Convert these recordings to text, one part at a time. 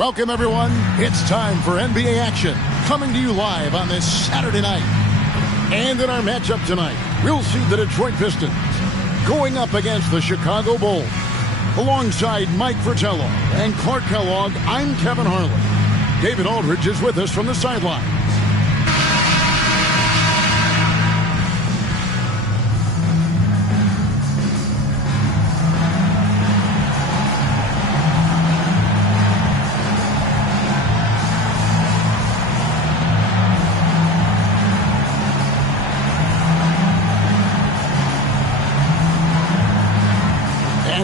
Welcome, everyone. It's time for NBA action, coming to you live on this Saturday night. And in our matchup tonight, we'll see the Detroit Pistons going up against the Chicago Bulls. Alongside Mike Fratello and Clark Kellogg, I'm Kevin Harlan. David Aldridge is with us from the sidelines.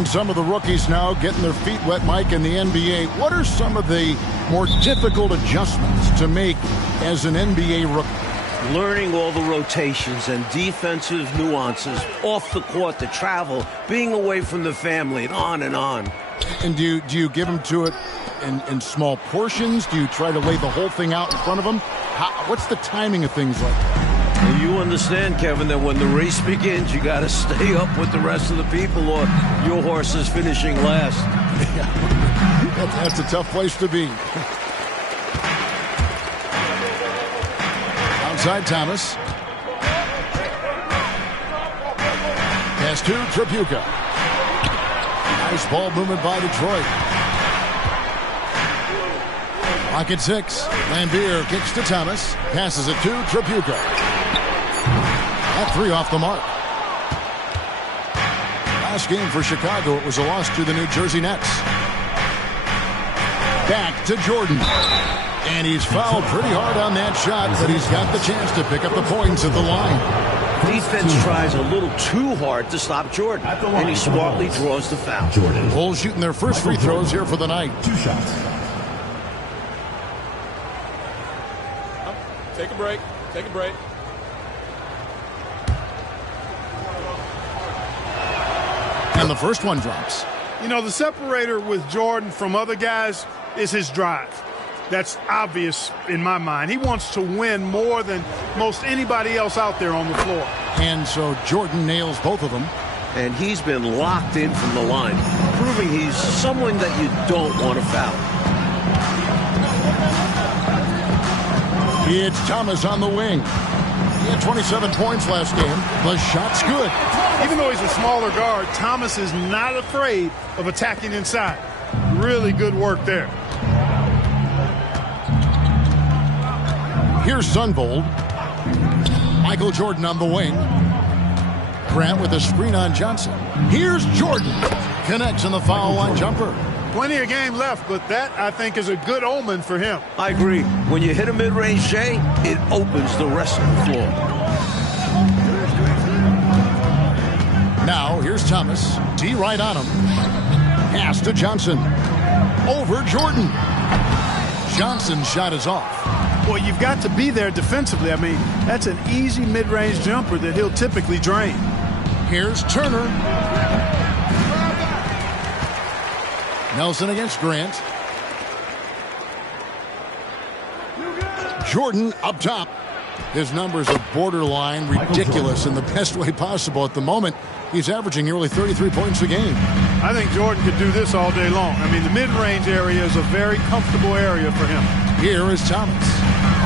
Some of the rookies now getting their feet wet, Mike, in the NBA. What are some of the more difficult adjustments to make as an NBA rookie? Learning all the rotations and defensive nuances off the court, the travel, being away from the family, and on and on. And do you give them to it in small portions? Do you try to lay the whole thing out in front of them? What's the timing of things like that? Well, you understand, Kevin, that when the race begins, you got to stay up with the rest of the people or your horse is finishing last. That's a tough place to be. Outside Thomas. Pass to Tripucka. Nice ball movement by Detroit. Pocket 6. Lambeer kicks to Thomas. Passes it to Tripucka. That three off the mark. Last game for Chicago, it was a loss to the New Jersey Nets. Back to Jordan. And he's fouled pretty hard on that shot, but he's got the chance to pick up the points at the line. Defense tries a little too hard to stop Jordan, and he smartly draws the foul. Bulls shooting their first free throws here for the night. 2 shots. Take a break. Take a break. And the first one drops. You know, the separator with Jordan from other guys is his drive. That's obvious in my mind. He wants to win more than most anybody else out there on the floor. And so Jordan nails both of them. And he's been locked in from the line, proving he's someone that you don't want to foul. It's Thomas on the wing. He had 27 points last game. The shot's good. Even though he's a smaller guard, Thomas is not afraid of attacking inside. Really good work there. Here's Sundvold. Michael Jordan on the wing. Grant with a screen on Johnson. Here's Jordan. Connects on the foul line jumper. Plenty of game left, but that, I think, is a good omen for him. I agree. When you hit a mid-range J, it opens the rest of the floor. Now, here's Thomas. D right on him. Pass to Johnson. Over Jordan. Johnson's shot is off. Well, you've got to be there defensively. I mean, that's an easy mid-range jumper that he'll typically drain. Here's Turner. Nelson against Grant. Jordan up top. His numbers are borderline ridiculous in the best way possible at the moment. He's averaging nearly 33 points a game. I think Jordan could do this all day long. I mean, the mid-range area is a very comfortable area for him. Here is Thomas.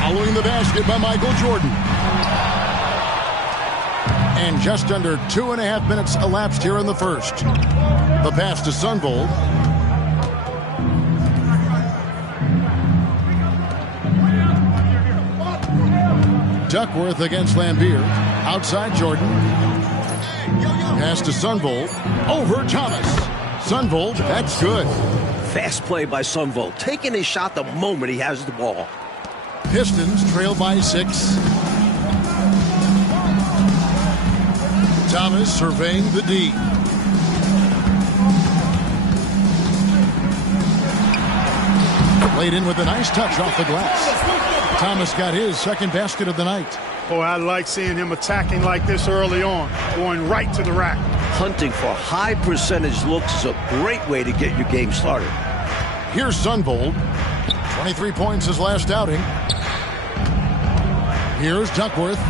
Following the basket by Michael Jordan. And just under 2.5 minutes elapsed here in the first. The pass to Sundvold. Duckworth against Lambeer. Outside Jordan. Pass to Sundvold. Over Thomas. Sundvold, that's good. Fast play by Sundvold, taking his shot the moment he has the ball. Pistons trail by 6. Thomas surveying the D. Laid in with a nice touch off the glass. Thomas got his second basket of the night. Boy, I like seeing him attacking like this early on, going right to the rack. Hunting for high percentage looks is a great way to get your game started. Here's Sundvold. 23 points his last outing. Here's Duckworth.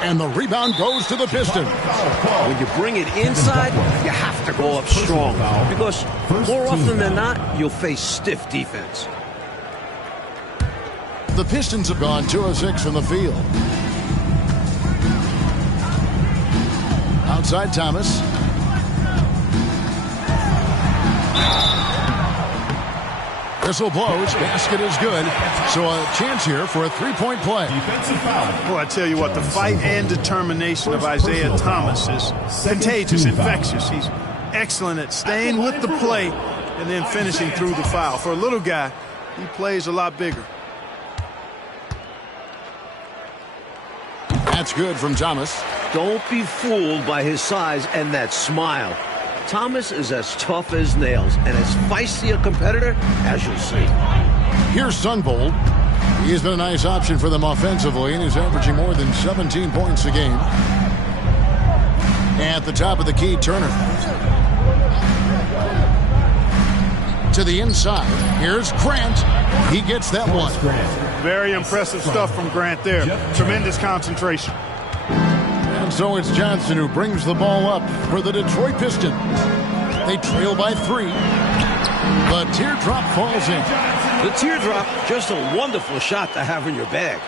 And the rebound goes to the Pistons. When you bring it inside, you have to go up strong. Because more often than not, you'll face stiff defense. The Pistons have gone 2 of 6 from the field. Outside Thomas. Whistle blows. Basket is good. So a chance here for a three-point play. Well, I tell you what, the fight and determination of Isiah Thomas is contagious, infectious. He's excellent at staying with the play and then finishing through the foul. For a little guy, he plays a lot bigger. That's good from Thomas. Don't be fooled by his size and that smile. Thomas is as tough as nails and as feisty a competitor as you'll see. Here's Sundvold. He's been a nice option for them offensively, and he's averaging more than 17 points a game. At the top of the key, Turner. To the inside. Here's Grant. He gets that one. Very impressive stuff from Grant there. Tremendous concentration. And so it's Johnson who brings the ball up for the Detroit Pistons. They trail by 3. The teardrop falls in. The teardrop, just a wonderful shot to have in your bag.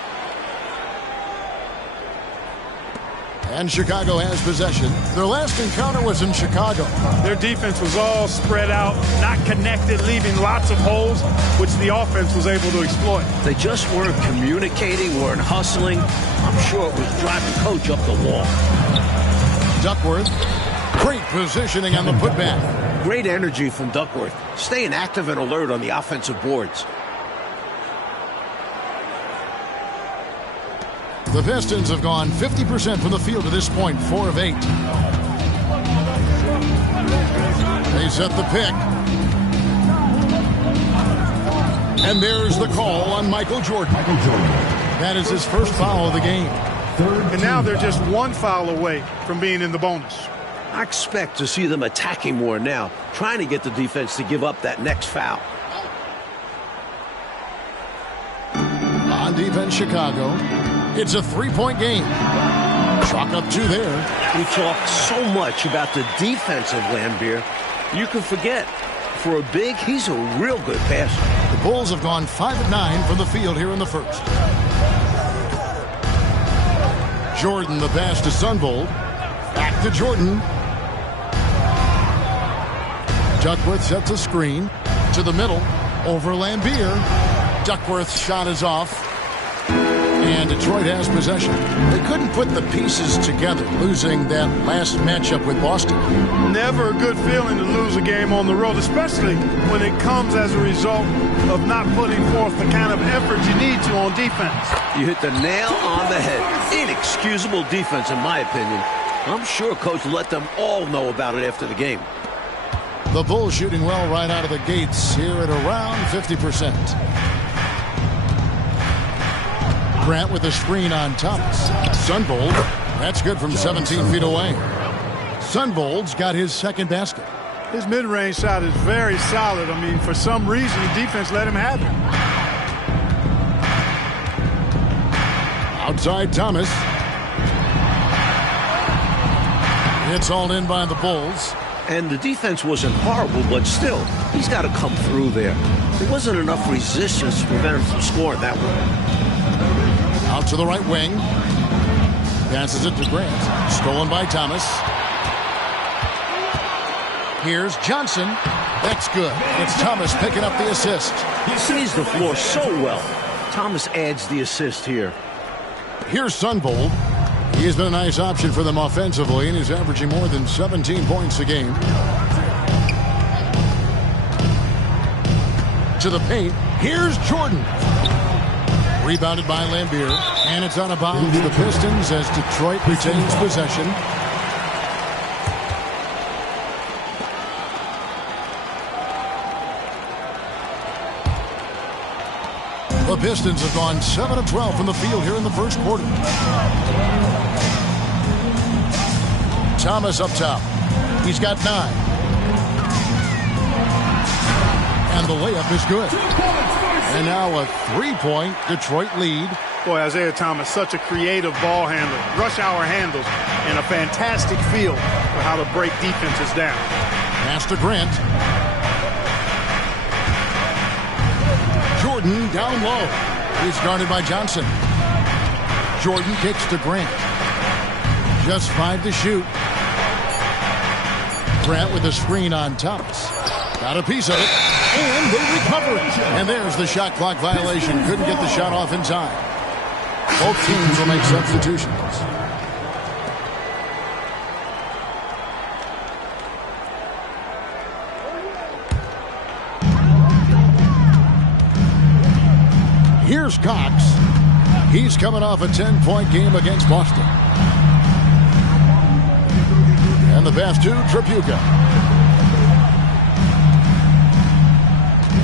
And Chicago has possession. Their last encounter was in Chicago. Their defense was all spread out, not connected, leaving lots of holes, which the offense was able to exploit. They just weren't communicating, weren't hustling. I'm sure it was driving coach up the wall. Duckworth, great positioning on the putback. Great energy from Duckworth, staying active and alert on the offensive boards. The Pistons have gone 50% from the field to this point, 4 of 8. They set the pick. And there's the call on Michael Jordan. That is his first foul of the game. And now they're just 1 foul away from being in the bonus. I expect to see them attacking more now, trying to get the defense to give up that next foul. On defense, Chicago. It's a 3-point game. Chalk up 2 there. We talked so much about the defense of Lambeer. You can forget, for a big, he's a real good passer. The Bulls have gone 5 of 9 from the field here in the first. Jordan, the pass to Sundvold. Back to Jordan. Duckworth sets a screen to the middle over Lambeer. Duckworth's shot is off. And Detroit has possession. They couldn't put the pieces together, losing that last matchup with Boston. Never a good feeling to lose a game on the road, especially when it comes as a result of not putting forth the kind of effort you need to on defense. You hit the nail on the head. Inexcusable defense, in my opinion. I'm sure Coach let them all know about it after the game. The Bulls shooting well right out of the gates here at around 50%. Grant with a screen on Thomas. Sundvold, that's good from 17 feet away. Sundvold's got his second basket. His mid-range shot is very solid. I mean, for some reason, the defense let him have it. Outside Thomas. It's hauled in by the Bulls. And the defense wasn't horrible, but still, he's got to come through there. There wasn't enough resistance to prevent him from scoring that one. Out to the right wing. Passes it to Grant. Stolen by Thomas. Here's Johnson. That's good. It's Thomas picking up the assist. He sees the floor so well. Thomas adds the assist here. Here's Sundvold. He's been a nice option for them offensively, and he's averaging more than 17 points a game. To the paint. Here's Jordan. Rebounded by Lambeer, and it's out of bounds to the Pistons as Detroit retains possession. The Pistons have gone 7 of 12 from the field here in the first quarter. Thomas up top. He's got 9. And the layup is good. And now a 3-point Detroit lead Boy, Isiah Thomas, such a creative ball handler. Rush hour handles and a fantastic feel for how to break defenses down. Pass to Grant. Jordan down low. He's guarded by Johnson. Jordan kicks to Grant. Just 5 to shoot. Grant with a screen on Thomas. Got a piece of it. And they recover it. And there's the shot clock violation. Couldn't get the shot off in time. Both teams will make substitutions. Here's Cox. He's coming off a 10-point game against Boston. And the pass to Tripucka.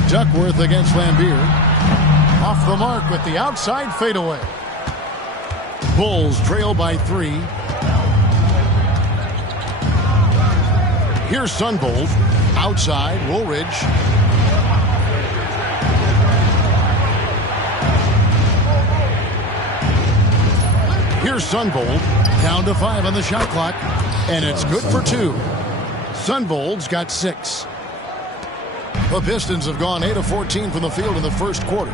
Duckworth against Lambeer. Off the mark with the outside fadeaway. Bulls trail by 3. Here's Sundvold. Outside, Woolridge. Here's Sundvold. Down to 5 on the shot clock. And it's good for 2. Sundvold's got 6. The Pistons have gone 8 of 14 from the field in the first quarter.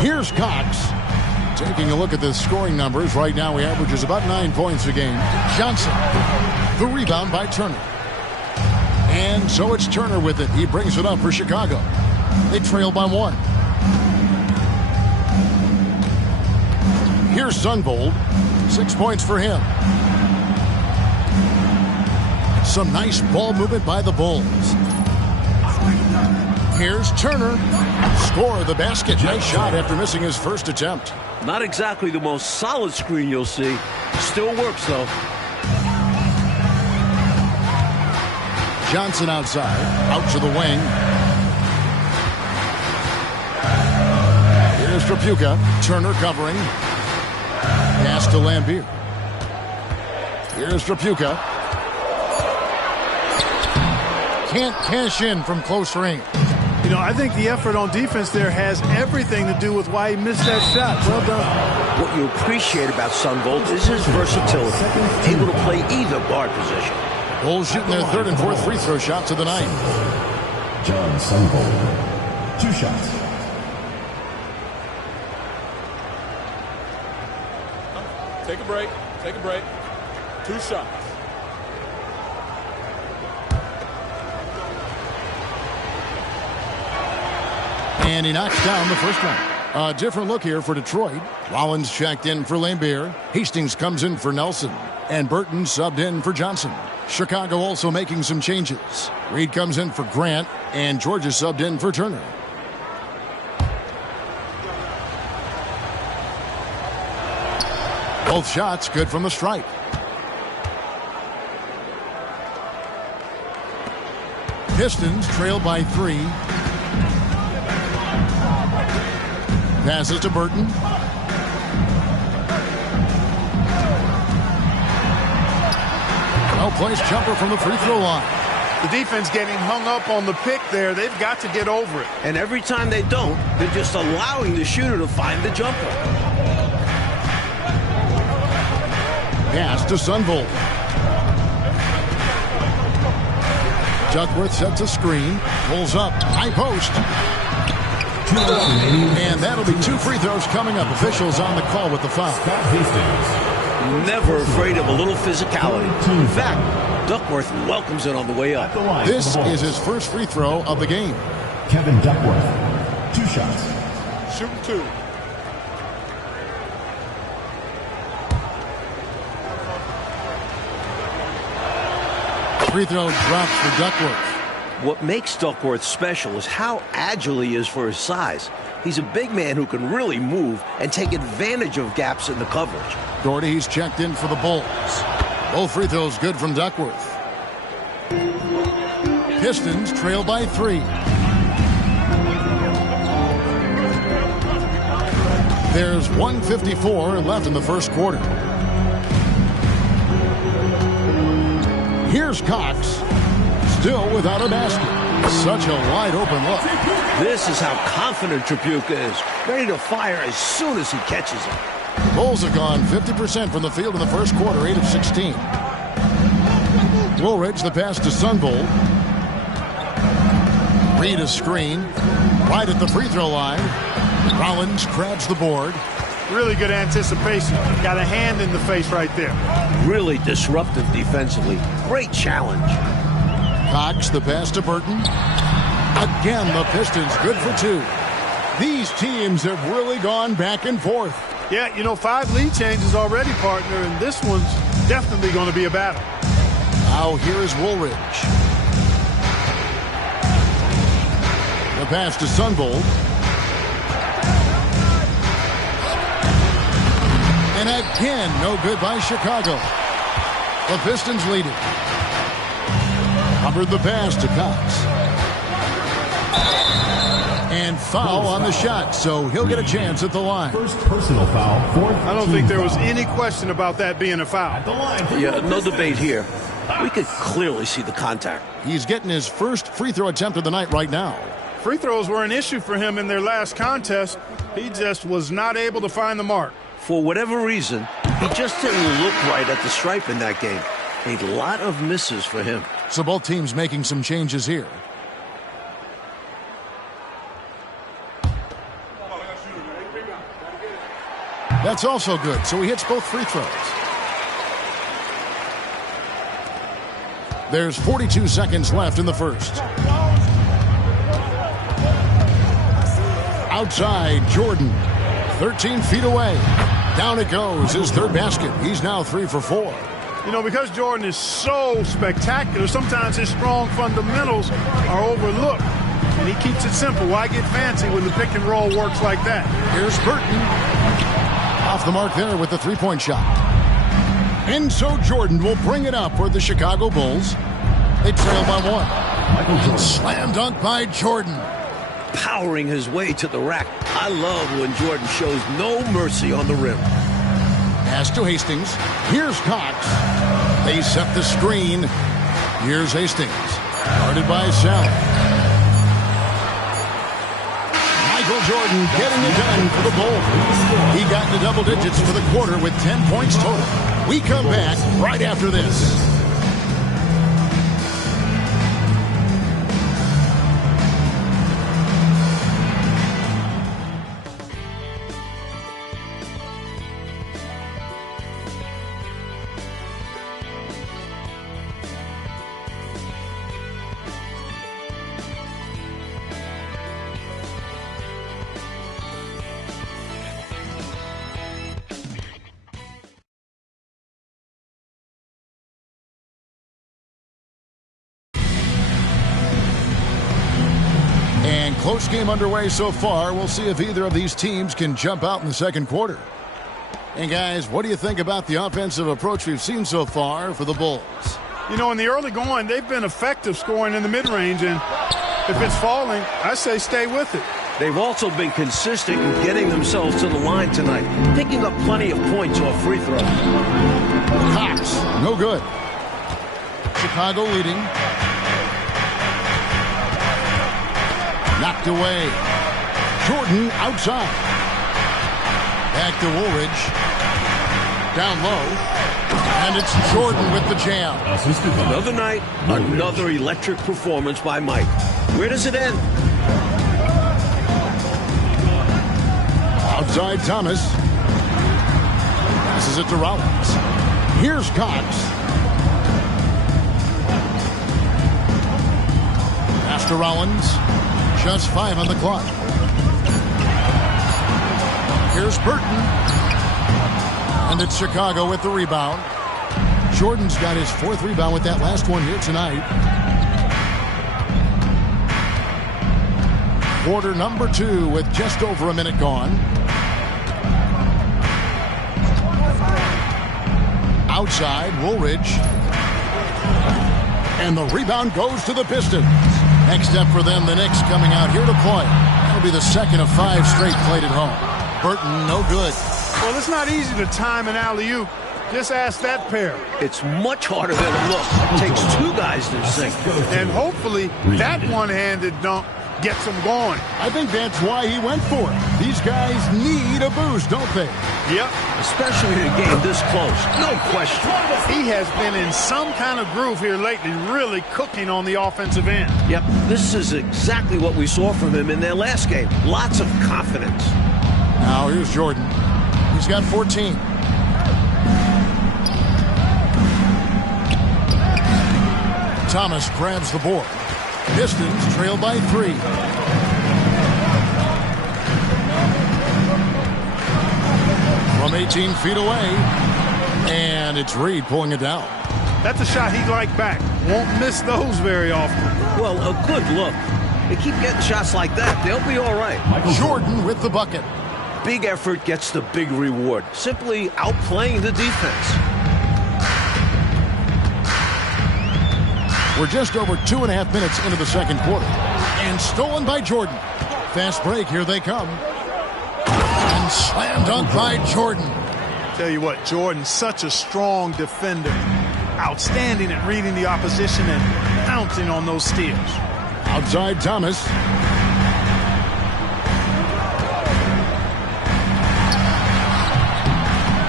Here's Cox. Taking a look at the scoring numbers. Right now he averages about 9 points a game. Johnson. The rebound by Turner. And so it's Turner with it. He brings it up for Chicago. They trail by 1. Here's Sundvold. 6 points for him. Some nice ball movement by the Bulls. Here's Turner. Score the basket. Nice shot after missing his first attempt. Not exactly the most solid screen you'll see. Still works, though. Johnson outside. Out to the wing. Here's Tripucka. Turner covering. Pass to Lambeer. Here's Tripucka. Can't cash in from close range. You know, I think the effort on defense there has everything to do with why he missed that shot. Well done. What you appreciate about Sundvold is his versatility. Able to play either guard position. Bulls shooting their 3rd and 4th free throw shots of the night. Jon Sundvold. 2 shots. Take a break. Take a break. 2 shots. And he knocks down the first one. A different look here for Detroit. Rollins checked in for Lambeer. Hastings comes in for Nelson. And Burton subbed in for Johnson. Chicago also making some changes. Reed comes in for Grant. And Georgia subbed in for Turner. Both shots good from the stripe. Pistons trail by 3. Passes to Burton. Well-placed jumper from the free throw line. The defense getting hung up on the pick there. They've got to get over it. And every time they don't, they're just allowing the shooter to find the jumper. Pass to Sundvold. Duckworth sets a screen. Pulls up. High post. And that'll be 2 free throws coming up. Officials on the call with the foul. Never afraid of a little physicality. In fact, Duckworth welcomes it on the way up. This is his first free throw of the game. Kevin Duckworth. 2 shots. Shooting 2. Free throw drops for Duckworth. What makes Duckworth special is how agile he is for his size. He's a big man who can really move and take advantage of gaps in the coverage. Doherty's checked in for the Bulls. Both free throws good from Duckworth. Pistons trail by 3. There's 1:54 left in the first quarter. Here's Cox. Still without a basket. Such a wide open look. This is how confident Tripucka is. Ready to fire as soon as he catches it. Bulls have gone 50% from the field in the first quarter, 8 of 16. Woolridge, the pass to Sundvold. Reed a screen. Right at the free throw line. Rollins grabs the board. Really good anticipation. Got a hand in the face right there. Really disruptive defensively. Great challenge. Cox, the pass to Burton. Again, the Pistons good for 2. These teams have really gone back and forth. Yeah, 5 lead changes already, partner, and this one's definitely going to be a battle. Now here is Woolridge. The pass to Sundvold. And again, no good by Chicago. The Pistons lead it. Covered the pass to Cox. And foul on the shot, so he'll get a chance at the line. First personal foul. I don't think there was any question about that being a foul. Yeah, no debate here. We could clearly see the contact. He's getting his first free throw attempt of the night right now. Free throws were an issue for him in their last contest. He just was not able to find the mark. For whatever reason, he just didn't look right at the stripe in that game. A lot of misses for him. So both teams making some changes here. That's also good, so he hits both free throws. There's 42 seconds left in the first. Outside, Jordan, 13 feet away. Down it goes, his third basket. He's now 3 for 4. Because Jordan is so spectacular, sometimes his strong fundamentals are overlooked. And he keeps it simple. Why get fancy when the pick and roll works like that? Here's Burton. Off the mark there with the three-point shot. And so Jordan will bring it up for the Chicago Bulls. They trail by 1. Slam dunk by Jordan. Powering his way to the rack. I love when Jordan shows no mercy on the rim. Pass to Hastings. Here's Cox. They set the screen. Here's Hastings. Guarded by Sally. Michael Jordan getting it done for the Bulls. He got into double digits for the quarter with 10 points total. We come back right after this. Close game underway so far. We'll see if either of these teams can jump out in the second quarter. And guys, what do you think about the offensive approach we've seen so far for the Bulls? In the early going, they've been effective scoring in the mid-range, and if it's falling, I say stay with it. They've also been consistent in getting themselves to the line tonight, picking up plenty of points off free throws. Cox, no good. Chicago leading. Knocked away. Jordan outside. Back to Woolridge. Down low. And it's Jordan with the jam. Another night, another electric performance by Mike. Where does it end? Outside Thomas. Passes it to Rollins. Here's Cox. Pass to Rollins. Just 5 on the clock. Here's Burton. And it's Chicago with the rebound. Jordan's got his 4th rebound with that last one here tonight. Quarter number 2 with just over a minute gone. Outside, Woolridge. And the rebound goes to the Pistons. Next up for them, the Knicks coming out here to play. That'll be the second of 5 straight played at home. Burton, no good. Well, it's not easy to time an alley-oop Just ask that pair. It's much harder than it looks. It takes two guys to sink. And hopefully that one-handed dunk gets him going. I think that's why he went for it. These guys need a boost, don't they? Yep. Especially in a game this close. No question. He has been in some kind of groove here lately, really cooking on the offensive end. Yep, this is exactly what we saw from him in their last game. Lots of confidence. Now here's Jordan. He's got 14. Thomas grabs the board. Pistons trail by 3. From 18 feet away. And it's Reed pulling it down. That's a shot he'd like back. Won't miss those very often. Well, a good look. They keep getting shots like that. They'll be all right. Jordan with the bucket. Big effort gets the big reward. Simply outplaying the defense. We're just over 2.5 minutes into the second quarter. And stolen by Jordan. Fast break, here they come. And slam dunk by Jordan. Tell you what, Jordan's such a strong defender. Outstanding at reading the opposition and pouncing on those steals. Outside Thomas.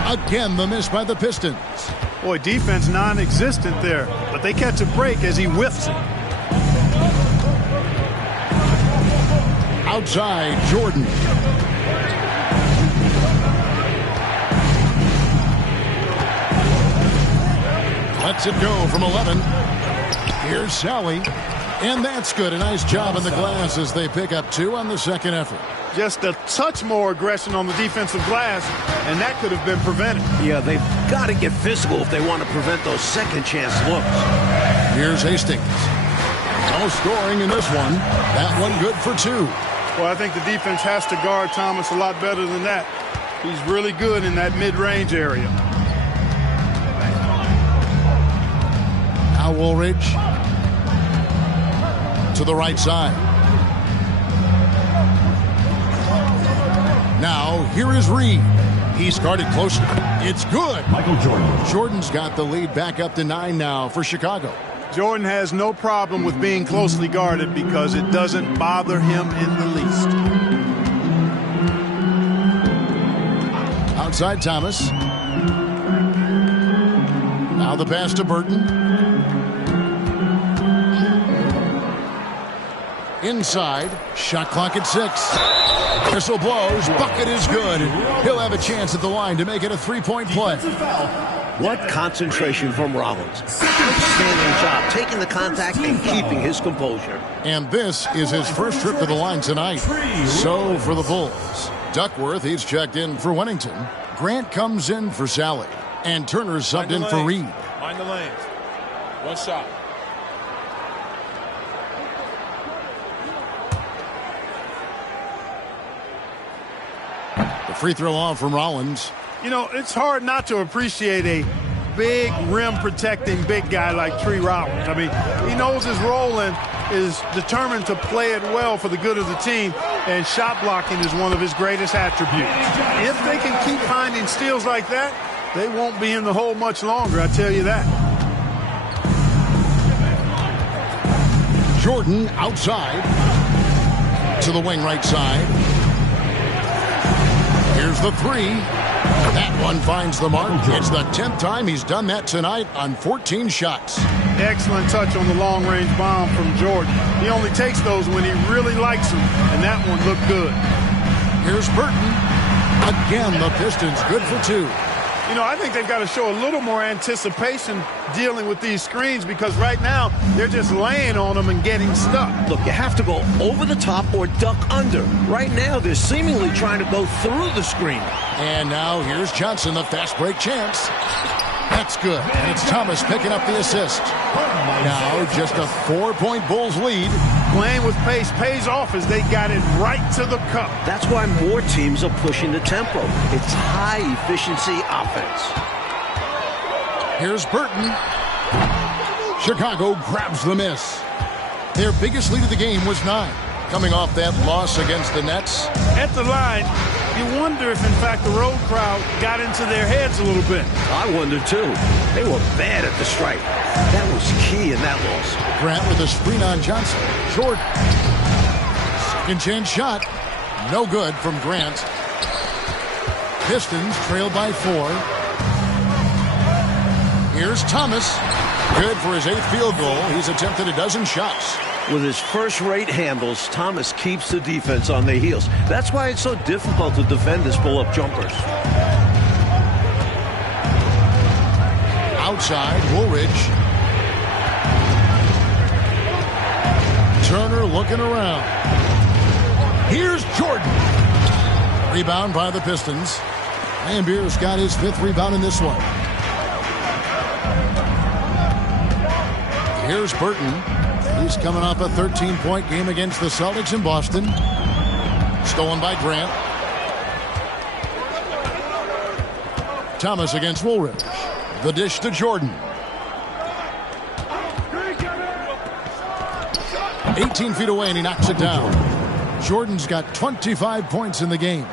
Again, the miss by the Pistons. Boy, defense non-existent there, but they catch a break as he whiffs it. Outside, Jordan. Lets it go from 11. Here's Sally. And that's good. A nice job in the glass as they pick up 2 on the second effort. Just a touch more aggression on the defensive glass, and that could have been prevented. Yeah, they've got to get physical if they want to prevent those second chance looks. Here's Hastings. No scoring in this one. That one good for 2. Well, I think the defense has to guard Thomas a lot better than that. He's really good in that mid-range area. Now Woolridge to the right side. Now, here is Reed. He's guarded closely. It's good. Michael Jordan. Jordan's got the lead back up to 9 now for Chicago. Jordan has no problem with being closely guarded because it doesn't bother him in the least. Outside Thomas. Now the pass to Burton. Inside, shot clock at 6. Whistle blows, bucket is good. He'll have a chance at the line to make it a 3-point play. What concentration from Rollins. Outstanding job taking the contact and keeping his composure. And this is his first trip to the line tonight. So for the Bulls, Duckworth, he's checked in for Wennington. Grant comes in for Sally. And Turner's subbed in for Reed. Mind the lanes. One shot. Free throw off from Rollins. You know, it's hard not to appreciate a big rim-protecting big guy like Tree Rollins. I mean, he knows his role and is determined to play it well for the good of the team, and shot blocking is one of his greatest attributes. If they can keep finding steals like that, they won't be in the hole much longer, I tell you that. Jordan outside to the wing right side. Here's the 3. That one finds the mark. It's the 10th time he's done that tonight on 14 shots. Excellent touch on the long-range bomb from Jordan. He only takes those when he really likes them, and that one looked good. Here's Burton. Again, the Pistons good for 2. You know, I think they've got to show a little more anticipation dealing with these screens because right now they're just laying on them and getting stuck. Look, you have to go over the top or duck under. Right now, they're seemingly trying to go through the screen. And now here's Johnson, the fast break chance. That's good. And it's Thomas picking up the assist. Now just a 4-point Bulls lead. Playing with pace pays off as they got it right to the cup. That's why more teams are pushing the tempo. It's high-efficiency offense. Here's Burton. Chicago grabs the miss. Their biggest lead of the game was 9. Coming off that loss against the Nets. At the line, You wonder if, in fact, the road crowd got into their heads a little bit. I wonder, too. They were bad at the stripe. That was key in that loss. Grant with a screen on Johnson. Jordan. Second chance shot. No good from Grant. Pistons trail by 4. Here's Thomas. Good for his 8th field goal. He's attempted a dozen shots. With his first-rate handles, Thomas keeps the defense on their heels. That's why it's so difficult to defend his pull-up jumpers. Outside, Woolridge. Turner looking around. Here's Jordan. Rebound by the Pistons. Lambeer's got his 5th rebound in this one. Here's Burton. He's coming off a 13-point game against the Celtics in Boston. Stolen by Grant. Thomas against Woolridge. The dish to Jordan. 18 feet away, and he knocks it down. Jordan's got 25 points in the game.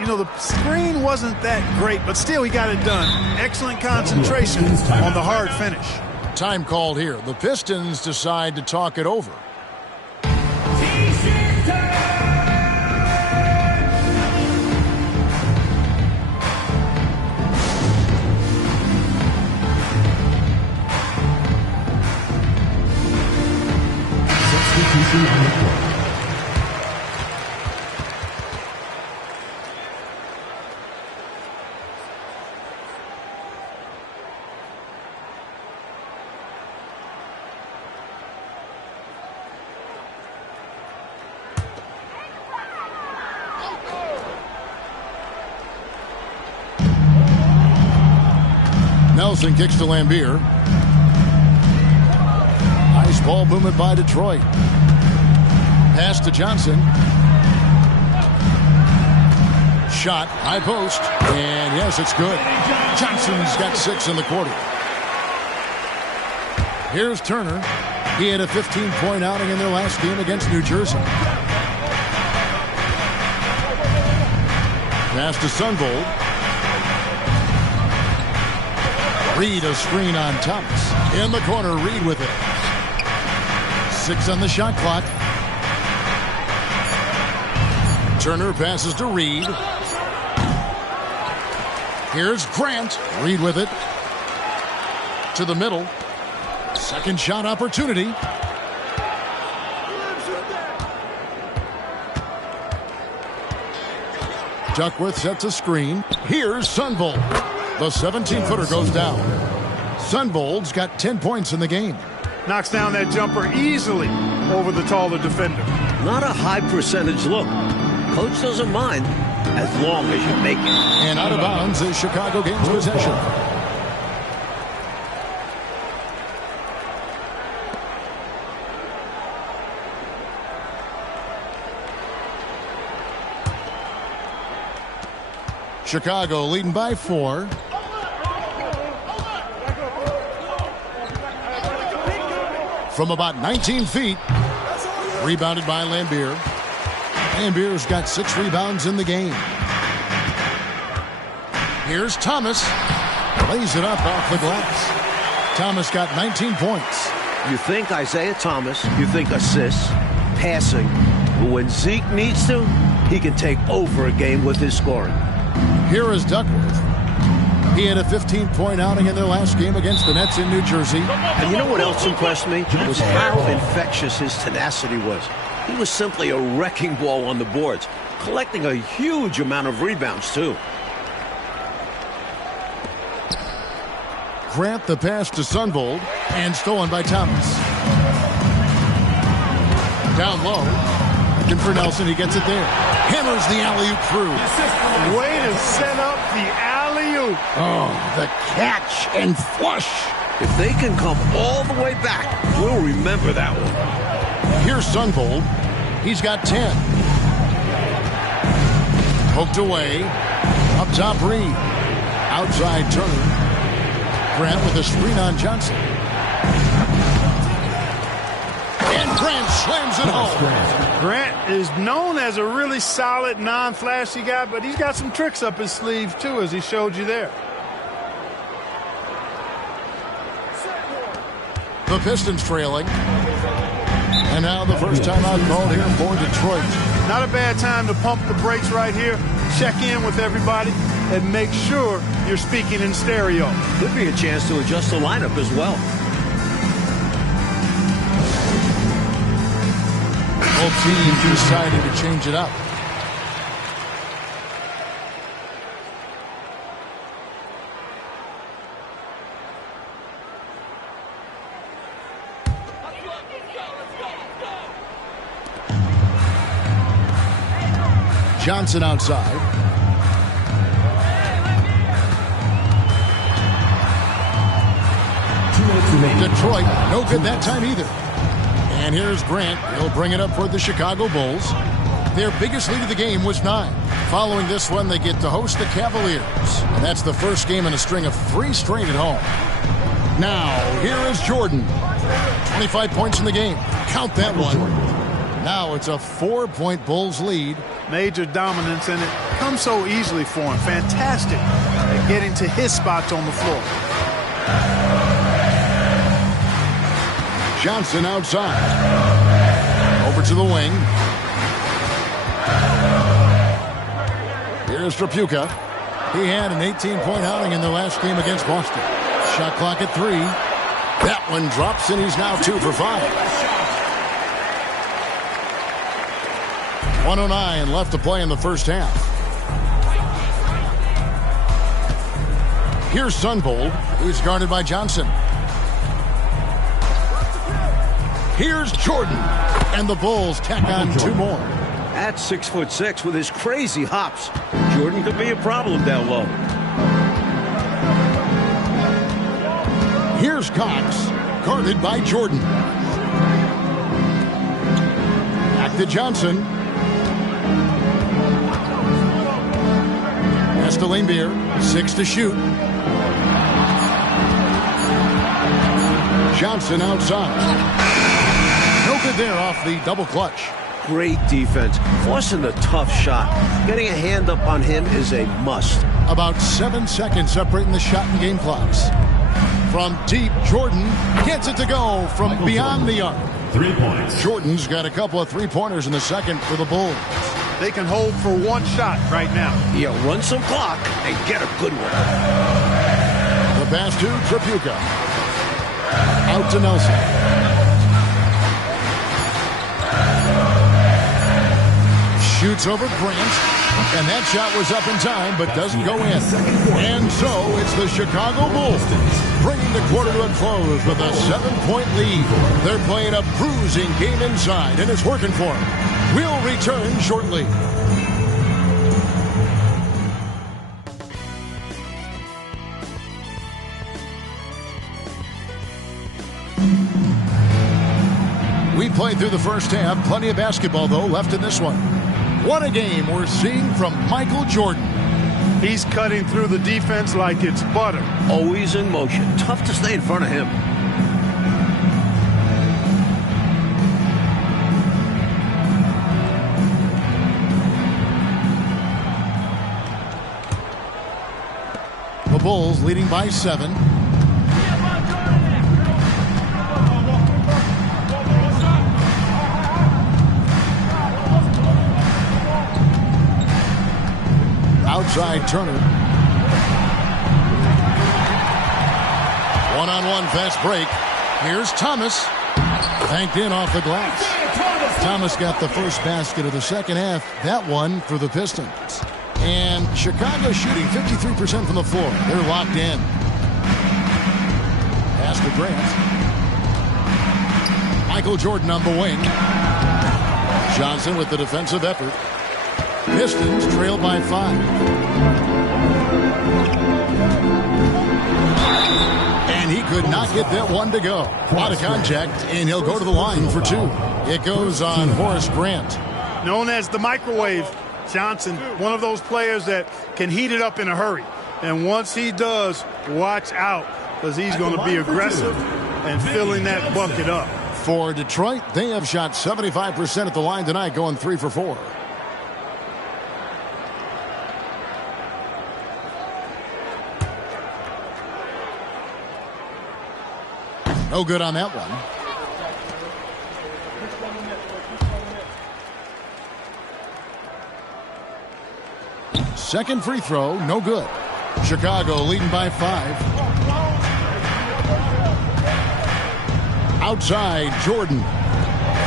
You know, the screen wasn't that great, but still he got it done. Excellent concentration on the hard finish. Time called here. The Pistons decide to talk it over. Substitution on the court. Nelson kicks to Lambeer. Nice ball movement by Detroit. Pass to Johnson. Shot, high post, and yes, it's good. Johnson's got 6 in the quarter. Here's Turner. He had a 15-point outing in their last game against New Jersey. Pass to Sundvold. Reed a screen on Thomas. In the corner, Reed with it. 6 on the shot clock. Turner passes to Reed. Here's Grant. Reed with it. To the middle. Second shot opportunity. Duckworth sets a screen. Here's Sundvold. The 17-footer goes down. Sundvold's got 10 points in the game. Knocks down that jumper easily over the taller defender. Not a high percentage look. Coach doesn't mind as long as you make it. And out of bounds is Chicago gains possession. Chicago leading by 4. From about 19 feet. Rebounded by Lambeer. Lambeer's got 6 rebounds in the game. Here's Thomas. Lays it up off the glass. Thomas got 19 points. You think Isiah Thomas, you think assists, passing. But when Zeke needs to, he can take over a game with his scoring. Here is Duckworth. He had a 15-point outing in their last game against the Nets in New Jersey. And you know what else impressed me? Was how infectious his tenacity was. He was simply a wrecking ball on the boards, collecting a huge amount of rebounds, too. Grant the pass to Sundvold, and stolen by Thomas. Down low. Looking for Nelson. He gets it there. Hammers the alley-oop through. Way to set up the alley-oop. Oh, the catch and flush. If they can come all the way back, we'll remember that one. Here's Sundvold. He's got 10. Poked away. Up top, Reed. Outside, Turner. Grant with a screen on Johnson. And Grant slams it home. Grant is known as a really solid, non-flashy guy, but he's got some tricks up his sleeve, too, as he showed you there. The Pistons trailing. And now the first timeout called here for Detroit. Not a bad time to pump the brakes right here, check in with everybody, and make sure you're speaking in stereo. Could be a chance to adjust the lineup as well. Both teams deciding to change it up. Johnson outside. Detroit, no good that time either. And here's Grant. He'll bring it up for the Chicago Bulls. Their biggest lead of the game was 9. Following this one, they get to host the Cavaliers. And that's the first game in a string of 3 straight at home. Now, here is Jordan. 25 points in the game. Count that one. Now it's a 4-point Bulls lead. Major dominance, and it comes so easily for him. Fantastic at getting to his spots on the floor. Johnson outside. Over to the wing. Here's Tripucka. He had an 18-point outing in the last game against Boston. Shot clock at 3. That one drops, and he's now 2 for 5. 109 left to play in the first half. Here's Sundvold. He's guarded by Johnson. Here's Jordan. And the Bulls tack on 2 more. At 6'6" with his crazy hops, Jordan could be a problem down low. Here's Cox, guarded by Jordan. Back to Johnson. Pass to Laimbeer. 6 to shoot. Johnson outside. No good there off the double clutch. Great defense, forcing a tough shot. Getting a hand up on him is a must. About 7 seconds separating the shot and game clocks. From deep, Jordan gets it to go from beyond the arc. 3 points. Jordan's got a couple of 3-pointers in the second for the Bulls. They can hold for 1 shot right now. Yeah, run some clock and get a good one. The pass to Tripucka. Out to Nelson. Shoots over Grant, and that shot was up in time, but doesn't go in. And so it's the Chicago Bulls bringing the quarter to a close with a 7-point lead. They're playing a bruising game inside, and it's working for them. We'll return shortly. We played through the first half. Plenty of basketball, though, left in this one. What a game we're seeing from Michael Jordan. He's cutting through the defense like it's butter. Always in motion. Tough to stay in front of him. The Bulls leading by 7. Outside Turner. One-on-one fast break. Here's Thomas. Banked in off the glass. Thomas got the first basket of the second half. That one for the Pistons. And Chicago shooting 53% from the floor. They're locked in. Pass to Grant. Michael Jordan on the wing. Johnson with the defensive effort. Pistons trail by 5. And he could not get that one to go. Out of contact, and he'll go to the line for 2. It goes on Horace Grant. Known as the microwave, Johnson, one of those players that can heat it up in a hurry. And once he does, watch out, because he's going to be aggressive and filling that bucket up. For Detroit, they have shot 75% at the line tonight, going 3 for 4. No good on that one. Second free throw, no good. Chicago leading by 5. Outside, Jordan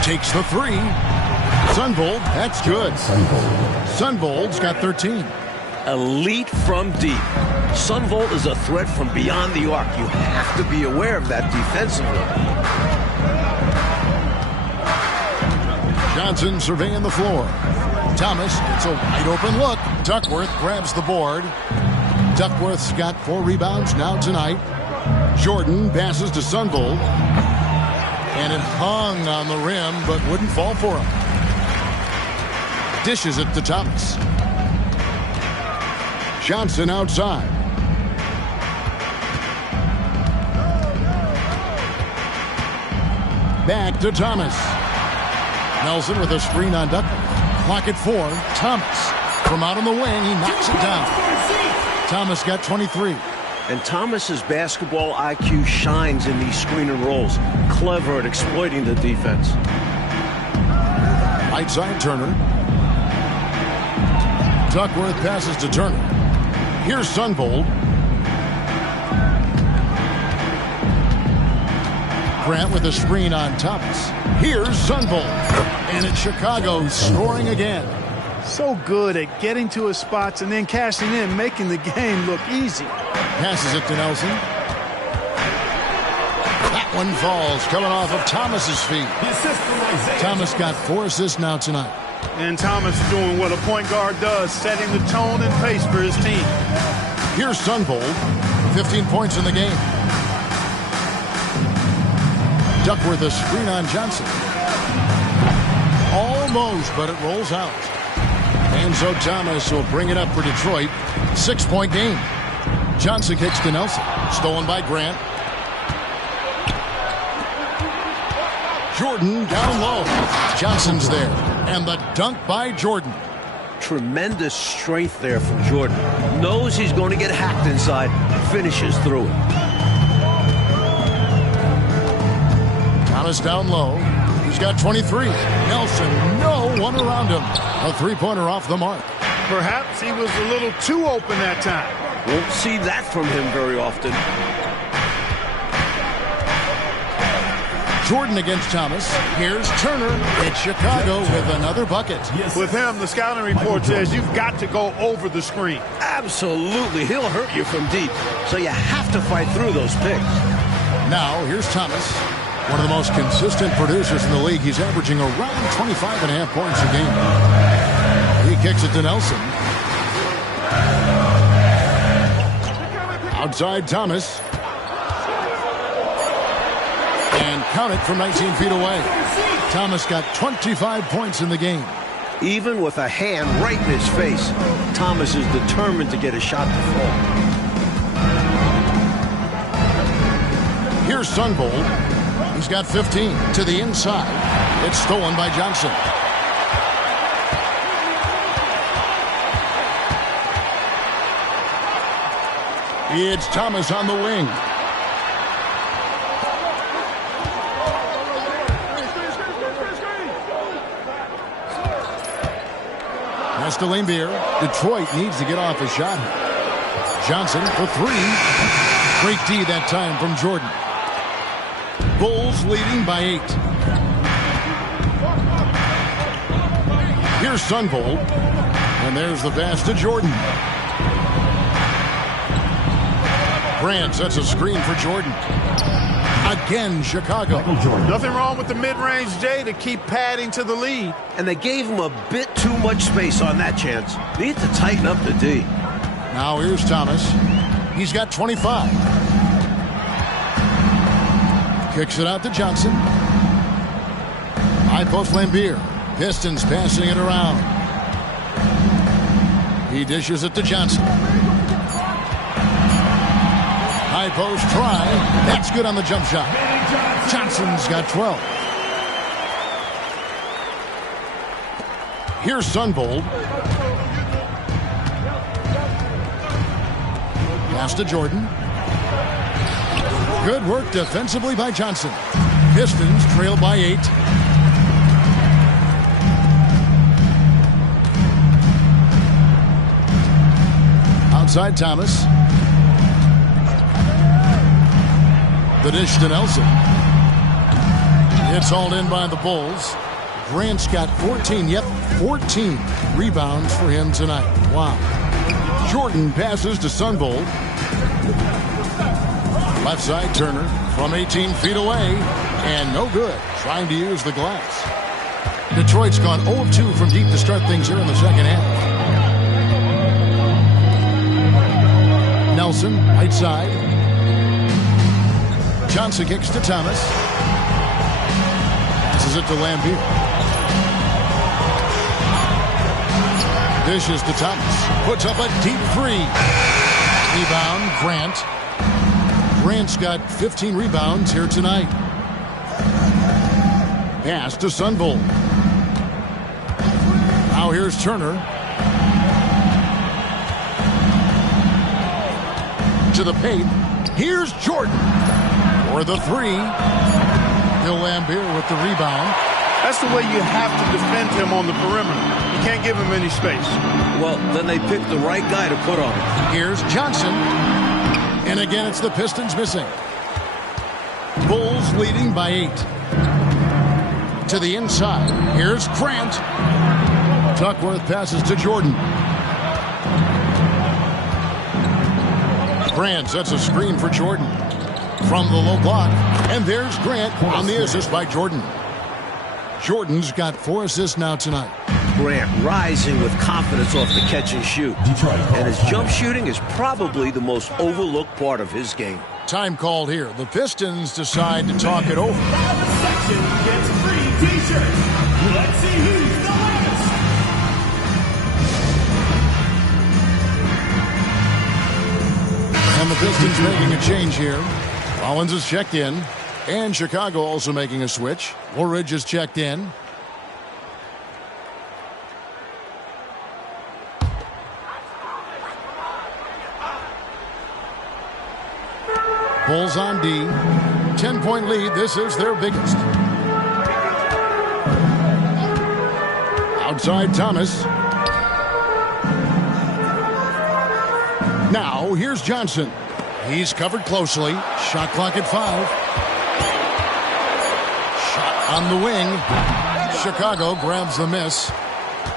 takes the 3. Sundvold, that's good. Sundvold's got 13. Elite from deep. Sundvold is a threat from beyond the arc. You have to be aware of that defensively. Johnson surveying the floor. Thomas, it's a wide open look. Duckworth grabs the board. Duckworth's got 4 rebounds now tonight. Jordan passes to Sundvold. And it hung on the rim, but wouldn't fall for him. Dishes it to Thomas. Johnson outside. Back to Thomas. Nelson with a screen on Duckworth. Clock at 4. Thomas from out on the wing. He knocks it down. Thomas got 23. And Thomas's basketball IQ shines in these screen and rolls. Clever at exploiting the defense. Right side, Turner. Duckworth passes to Turner. Here's Sundvold. Grant with a screen on Thomas. Here's Sundvold. And it's Chicago scoring again. So good at getting to his spots and then cashing in, making the game look easy. Passes it to Nelson. That one falls, coming off of Thomas's feet. Thomas got 4 assists now tonight. And Thomas doing what a point guard does, setting the tone and pace for his team. Here's Sundvold, 15 points in the game. Duckworth a screen on Johnson. Almost, but it rolls out. And so Thomas will bring it up for Detroit. 6-point game. Johnson kicks to Nelson. Stolen by Grant. Jordan down low. Johnson's there. And the dunk by Jordan. Tremendous strength there from Jordan. Knows he's going to get hacked inside. Finishes through it. Thomas down low. He's got 23. Nelson, no one around him. A three-pointer off the mark. Perhaps he was a little too open that time. Won't see that from him very often. Jordan against Thomas. Here's Turner. It's Chicago with another bucket. With him, the scouting report says you've got to go over the screen. Absolutely. He'll hurt you from deep. So you have to fight through those picks. Now, here's Thomas. One of the most consistent producers in the league. He's averaging around 25.5 points a game. He kicks it to Nelson. Outside Thomas. And count it from 19 feet away. Thomas got 25 points in the game. Even with a hand right in his face, Thomas is determined to get a shot to fall. Here's Sundvold. He's got 15 to the inside. It's stolen by Johnson. It's Thomas on the wing. That's to Lambier. Detroit needs to get off a shot. Johnson for 3. Great D that time from Jordan. Bulls leading by 8. Here's Sundvold. And there's the pass to Jordan. Grant sets a screen for Jordan. Again, Chicago. Nothing wrong with the mid-range J to keep padding to the lead. And they gave him a bit too much space on that chance. Need to tighten up the D. Now here's Thomas. He's got 25. Kicks it out to Johnson. High post Lambier. Pistons passing it around. He dishes it to Johnson. High post try. That's good on the jump shot. Johnson's got 12. Here's Sundvold. Pass to Jordan. Good work defensively by Johnson. Pistons trail by 8. Outside Thomas. The dish to Nelson. It's hauled in by the Bulls. Grant's got 14, 14 rebounds for him tonight. Wow. Jordan passes to Sundvold. Left side Turner from 18 feet away. And no good. Trying to use the glass. Detroit's gone 0-2 from deep to start things here in the second half. Nelson, right side. Johnson kicks to Thomas. Passes it to Lambeer. Dishes to Thomas. Puts up a deep 3. Rebound, Grant. Grant's got 15 rebounds here tonight. Pass to Sundvold. Now here's Turner. To the paint. Here's Jordan for the 3. Bill Lambeer with the rebound. That's the way you have to defend him on the perimeter. You can't give him any space. Well, then they picked the right guy to put on him. Here's Johnson. And again, it's the Pistons missing. Bulls leading by 8. To the inside. Here's Grant. Duckworth passes to Jordan. Grant sets a screen for Jordan from the low block. And there's Grant on the assist by Jordan. Jordan's got 4 assists now tonight. Grant rising with confidence off the catch and shoot. And his jump shooting is probably the most overlooked part of his game. Time called here. The Pistons decide to talk it over. Section gets free t-shirts. Let's see who's the latest. And the Pistons making a change here. Rollins is checked in. And Chicago also making a switch. Woolridge is checked in. Bulls on D. 10-point lead. This is their biggest. Outside Thomas. Now here's Johnson. He's covered closely. Shot clock at 5. Shot on the wing. Chicago grabs the miss.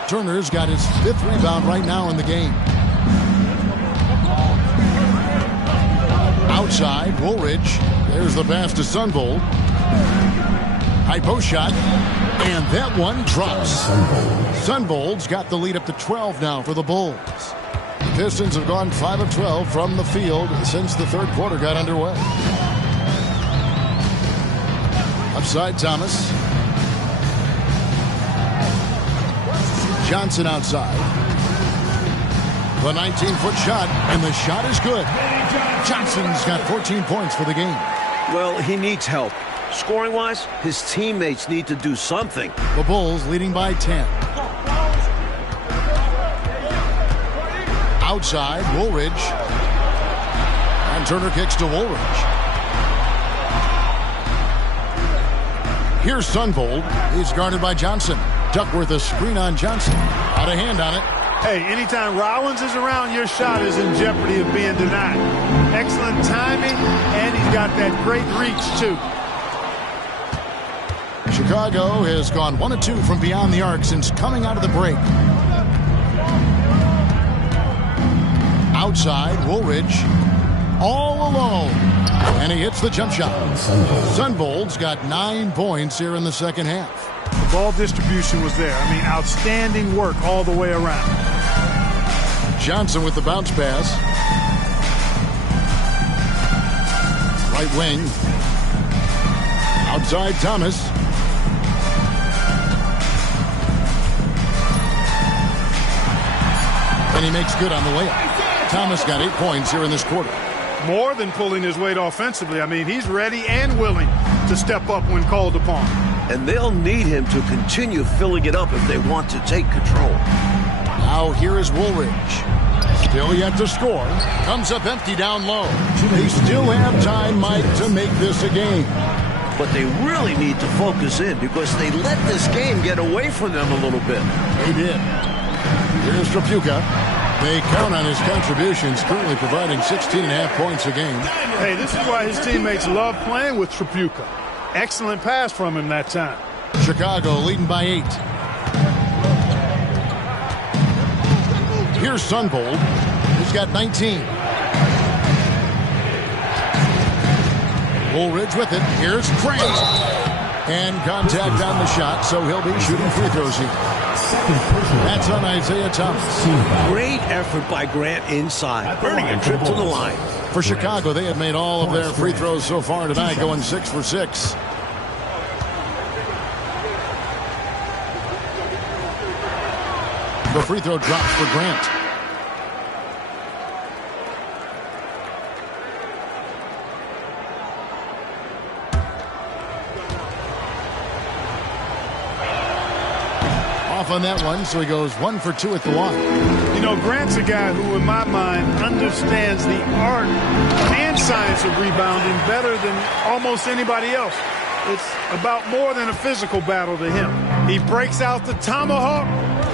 Turner's got his 5th rebound right now in the game. Outside, Woolridge. There's the pass to Sundvold. High post shot. And that one drops. Sundvold's got the lead up to 12 now for the Bulls. The Pistons have gone 5 of 12 from the field since the third quarter got underway. Upside Thomas. Johnson outside. The 19-foot shot, and the shot is good. Johnson's got 14 points for the game. Well, he needs help. Scoring-wise, his teammates need to do something. The Bulls leading by 10. Outside, Woolridge. And Turner kicks to Woolridge. Here's Sundvold. He's guarded by Johnson. Duckworth a screen on Johnson. Out of hand on it. Hey, anytime Rollins is around, your shot is in jeopardy of being denied. Excellent timing, and he's got that great reach, too. Chicago has gone 1 of 2 from beyond the arc since coming out of the break. Outside, Woolridge. All alone. And he hits the jump shot. Sundvold's got 9 points here in the second half. The ball distribution was there. I mean, outstanding work all the way around. Johnson with the bounce pass. Right wing. Outside Thomas. And he makes good on the layup. Thomas got 8 points here in this quarter. More than pulling his weight offensively. I mean, he's ready and willing to step up when called upon. and they'll need him to continue filling it up if they want to take control. Now here is Woolridge. Still yet to score. Comes up empty down low. They still have time, Mike, to make this a game. But they really need to focus in because they let this game get away from them a little bit. They did. Here's Tripucka. They count on his contributions, currently providing 16.5 points a game. Hey, this is why his teammates love playing with Tripucka. Excellent pass from him that time. Chicago leading by 8. Here's Sundvold. He's got 19. Woolridge with it. Here's Grant. And contact on the shot, so he'll be shooting free throws here. That's on Isiah Thomas. Great effort by Grant inside, earning a trip to the line. For Chicago, they had made all of their free throws so far tonight, going 6 for 6. The free throw drops for Grant. Off on that one, so he goes 1 for 2 at the line. You know, Grant's a guy who, in my mind, understands the art and science of rebounding better than almost anybody else. It's about more than a physical battle to him. He breaks out the tomahawk.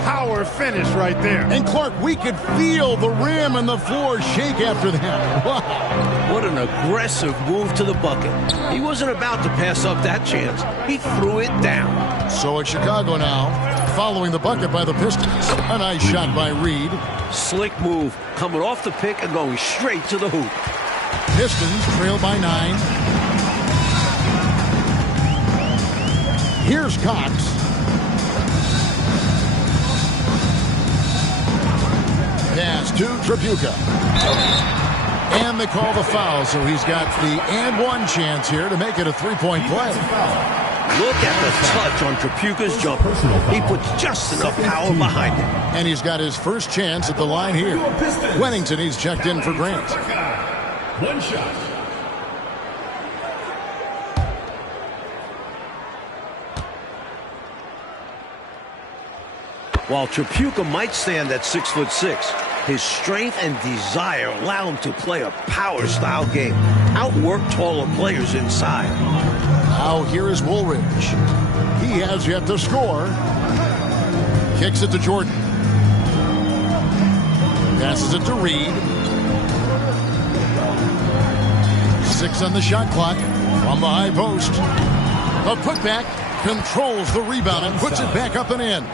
Power finish right there. And Clark, we could feel the rim and the floor shake after that. Wow. What an aggressive move to the bucket. He wasn't about to pass up that chance. He threw it down. So it's Chicago now, following the bucket by the Pistons. A nice shot by Reed. Slick move, coming off the pick and going straight to the hoop. Pistons trail by 9. Here's Cox. Pass to Tripucka. And they call the foul, so he's got the and one chance here to make it a three-point play. Look at the touch on Tripucka's jumper. He puts just enough power behind it. And he's got his first chance at the line here. Wennington, he's checked in for Grant. One shot. While Tripucka might stand at 6'6", his strength and desire allow him to play a power-style game, outwork taller players inside. Now here is Woolridge. He has yet to score. Kicks it to Jordan. Passes it to Reed. 6 on the shot clock from the high post. A putback controls the rebound and puts it back up and in.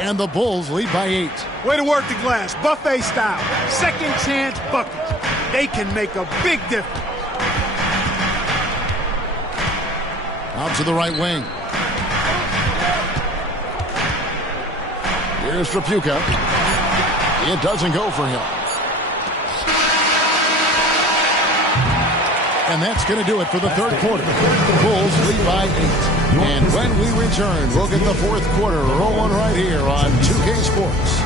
And the Bulls lead by 8. Way to work the glass, buffet style. Second chance buckets. They can make a big difference. Out to the right wing. Here's Tripucka. It doesn't go for him. And that's going to do it for the third quarter. The Bulls lead by 8. And when we return, we'll get the fourth quarter rolling right here on 2K Sports.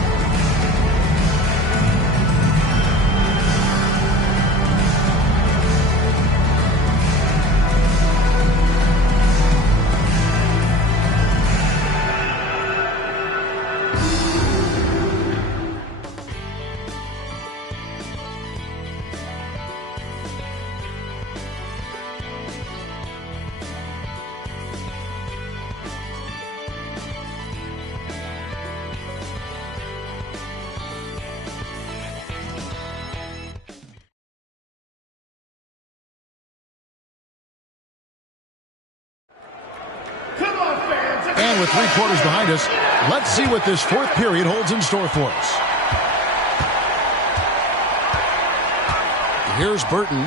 And with 3 quarters behind us, let's see what this fourth period holds in store for us. Here's Burton.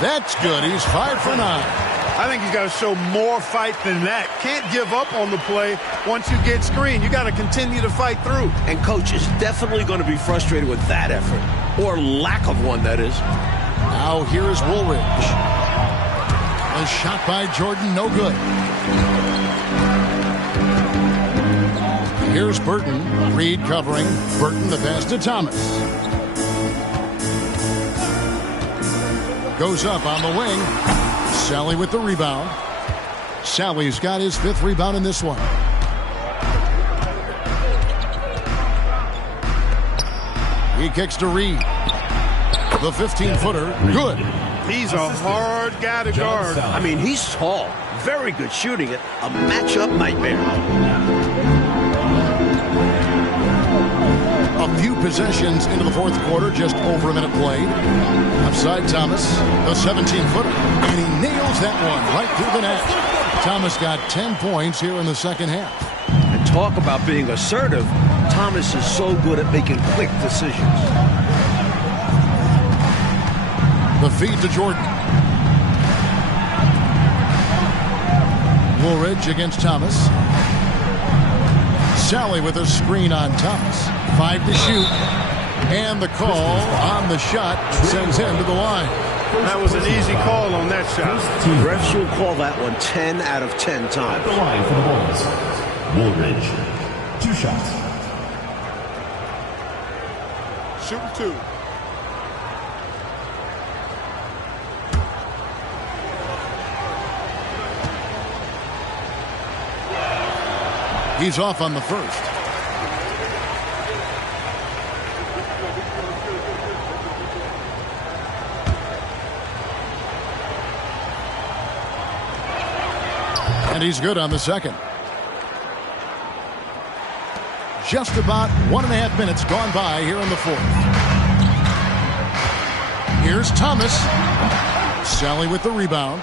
That's good. He's 5 for 9. I think he's got to show more fight than that. Can't give up on the play once you get screened. You got to continue to fight through. And coach is definitely going to be frustrated with that effort, or lack of one, that is. Now here is Woolridge. A shot by Jordan, no good. Here's Burton. Reed covering. Burton the pass to Thomas. Goes up on the wing. Sally with the rebound. Sally's got his 5th rebound in this one. He kicks to Reed. The 15-footer, good. He's a hard guy to guard. I mean, he's tall. Very good shooting it. A matchup nightmare. A few possessions into the 4th quarter, just over a minute played. Upside Thomas, the 17-footer, and he nails that one right through the net. Thomas got 10 points here in the 2nd half. And talk about being assertive. Thomas is so good at making quick decisions. The feed to Jordan. Woolridge against Thomas. Sally with a screen on Thomas. 5 to shoot. And the call on the shot sends him to the line. That was an easy call on that shot. Refs will call that one 10 out of 10 times. The line for the Bulls. Woolridge. 2 shots. Shooting 2. He's off on the first. And he's good on the second. Just about 1.5 minutes gone by here in the 4th. Here's Thomas. Sally with the rebound.